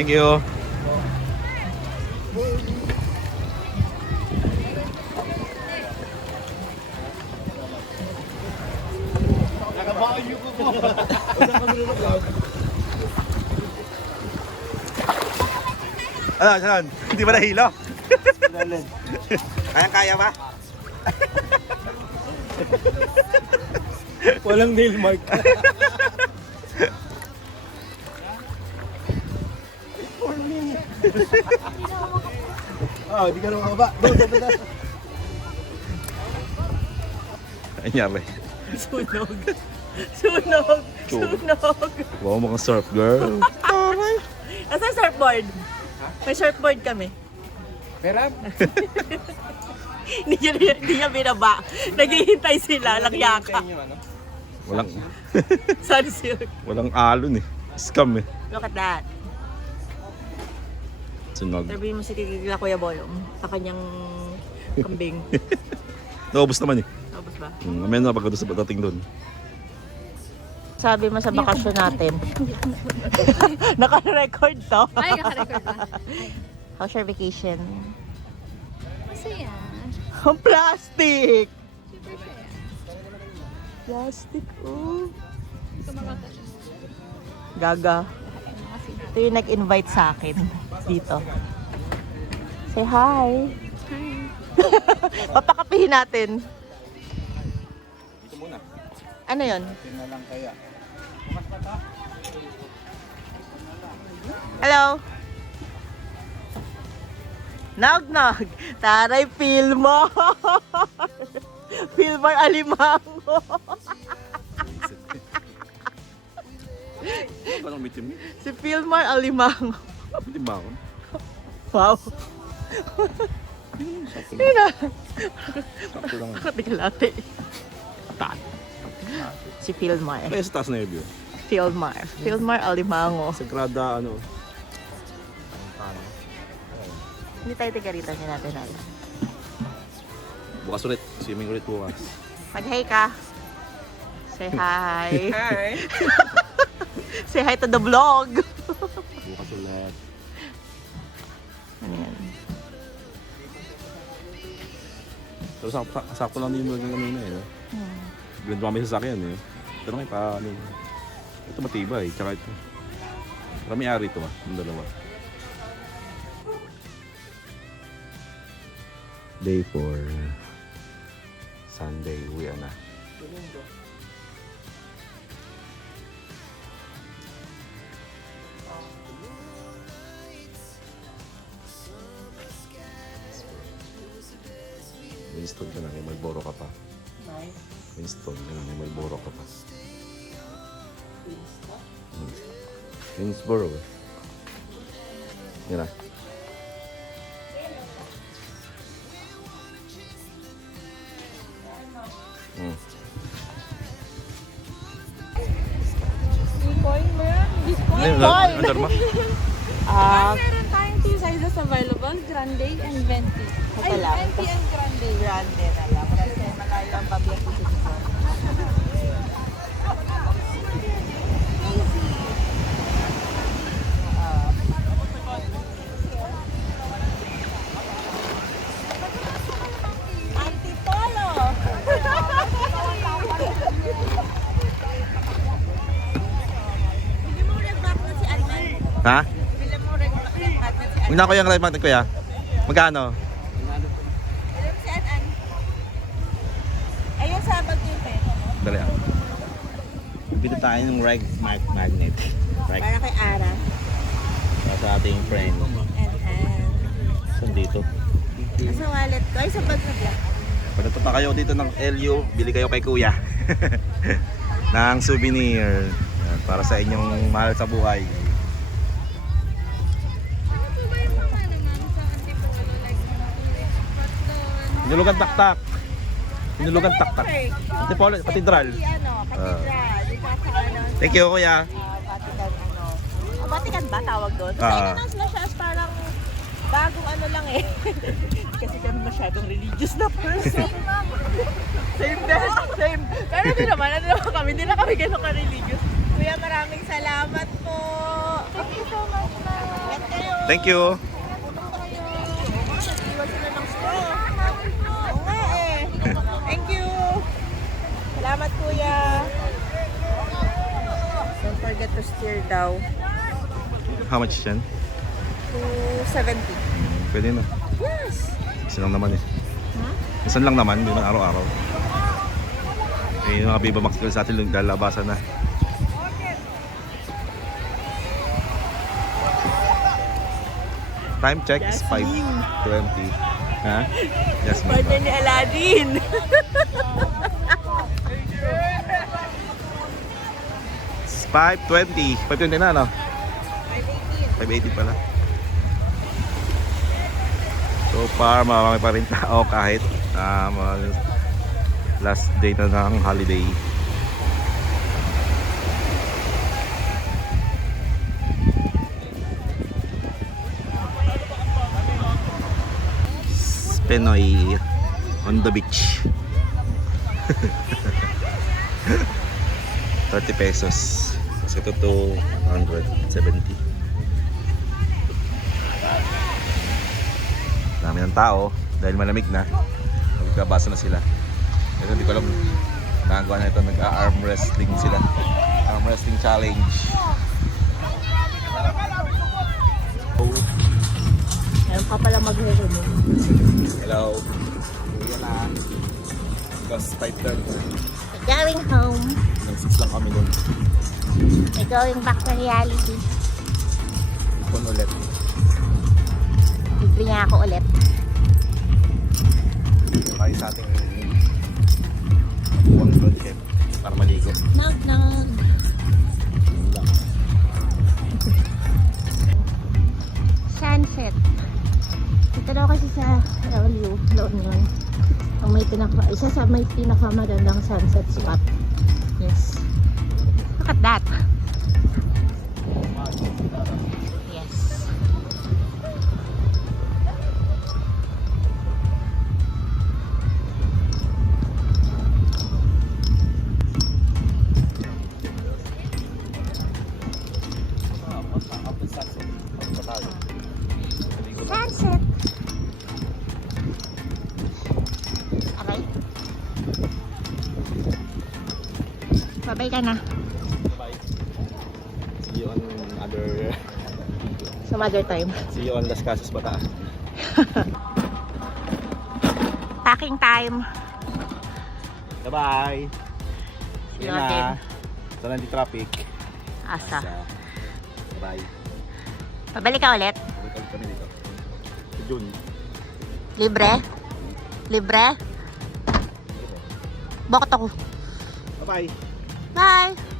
Thank you. Ano, saan? Hindi ba nahilo? Kaya ba? Walang nail mark. Di ka na makaba. Anyari. Sunog. Sunog. Chug. Sunog. Wow, mukhang surf girl. Asa surfboard? May surfboard kami. Pera? Hindi niya binaba. Naghihintay sila, lang yaka. Walang, Sunsilk. walang alon eh. Scam eh. Look at that. Sunog. Sabihin mo si Kikila Kuya Boyong sa kanyang kambing. Naubos naman eh. Tapos ba? May na pagka doon sa patating doon. Sabi mo sa bakasyon natin. Naka-record to. Ay, naka-record ba? How's your vacation? Masaya. Ang plastic! Super saya. Plastic, oh. Kumakakas. Gaga. Ito yung nag-invite sa akin dito. Say hi. Hi. Papakapihin natin. Dito muna. Ano yun? Tingnan lang kaya. Hello? Nog-nog. Taray, Pilmar. Pilmar Alimango. Anong mitim? Si Pilmar Alimango. Mitim ba ako? Wow. Sakto Yun na. Sakto lang. Katilate. Taan. Si Pilmar. Kaya sa taas na review. Pilmar. Pilmar Alimango. Sagrada ano. Hindi tayo tigarita niya natin alam. Bukas ulit. Swimming ulit bukas. Mag-hi ka. Say hi. Hi. Say hi to the vlog. Bukas ulit. Ano yan? Pero sakto lang din yung mga kanina eh. No? Ganda kami sa sakyan eh. Ito lang eh, pa ano. Ito matibay. Tsaka ito. Marami ari ito yung dalawa. Day 4. Sunday, uwi na. Winston ka na, may Malboro ka pa. Winston ka na, may Malboro ka pa. Winsboro eh. Yan na. Bitcoin mo yan? Bitcoin? Ayun, ang darma. Meron tayong two sizes available, Grande and Venti. Ay, Ito lang. Venti and Grande. Grande na lang. Kasi malayo ang pabiyang dito. Antipolo! Hindi mo nag-back na si Alman. Ha? Hindi mo nag-back na si Alman. Huwag na ako yung live magnet kuya. Magkano? Alam si Anan. Ayun sa pag-tipe. Dali ah. Bibili tayo ng rag magnet. Rag. Para kay Ara. Para sa ating friend. Saan dito? Sa wallet ko. Ay, sa bag na black. Pag nagpunta kayo dito ng LU, bili kayo kay kuya. ng souvenir. Yan, para sa inyong mahal sa buhay. Ano po ba yung mga naman sa Antipolo? Like, spot doon? Hinulugan taktak. Hinulugan taktak. Antipolo, Katedral. Si ano, Katedral. Di ba sa ano? Thank you kuya. Vatican ano. Vatican ba tawag doon? Kasi Ah. in-announce na siya as parang bagong ano lang eh. Kasi kami masyadong religious na person. Same din, same. Pero di naman, ano naman kami, hindi na kami gano'n ka-religious. Kuya, maraming salamat po. Thank you so much, ma'am. Thank you. Iwan sila ng straw. Oo nga eh. Thank you. Salamat kuya. Don't forget to steer daw. How much yan? 270. Pwede na. Yes. Isa lang naman eh. Isa lang naman, hindi man araw-araw. Eh, yung mga Viva Max Girls natin lalabasan na. Time check is 5:20. Ha? Jasmine. Partner ni Aladdin. It's 5:20. 5:20 na, no? 5:18 pala. So far, marami pa rin tao kahit last day na ng holiday. Pinoy on the beach. 30 pesos. Kasi ito 270. Dami ng tao dahil malamig na. Magkabasa na sila. Pero hindi ko alam nagawa na ito. Nag-arm wrestling sila. Arm wrestling challenge. Meron pa pala mag-remove. Hello. Uwi na. Because 5:30. Going home. Nag-6 lang kami dun. We're going back to reality. Ipon ulit. Libre niya ako ulit. Tayo sa ating buwang road trip para maligo. Nog, nog. Yun lang. Sunset. Ito daw kasi sa LU, doon yun. Ang isa sa may pinakamagandang sunset spot. Yes. Look at that. Yes. Sunset. Aray. Babay ka na. Bye. See you on other... Some other time. See you on Las Casas Bataan. Packing time. Bye-bye. See you Yan again. na. Sana hindi traffic. Asa. Bye. Pabalik ka ulit. Balik kami dito. Sa June. Libre? Libre? Bakit ako? Bye-bye. Bye!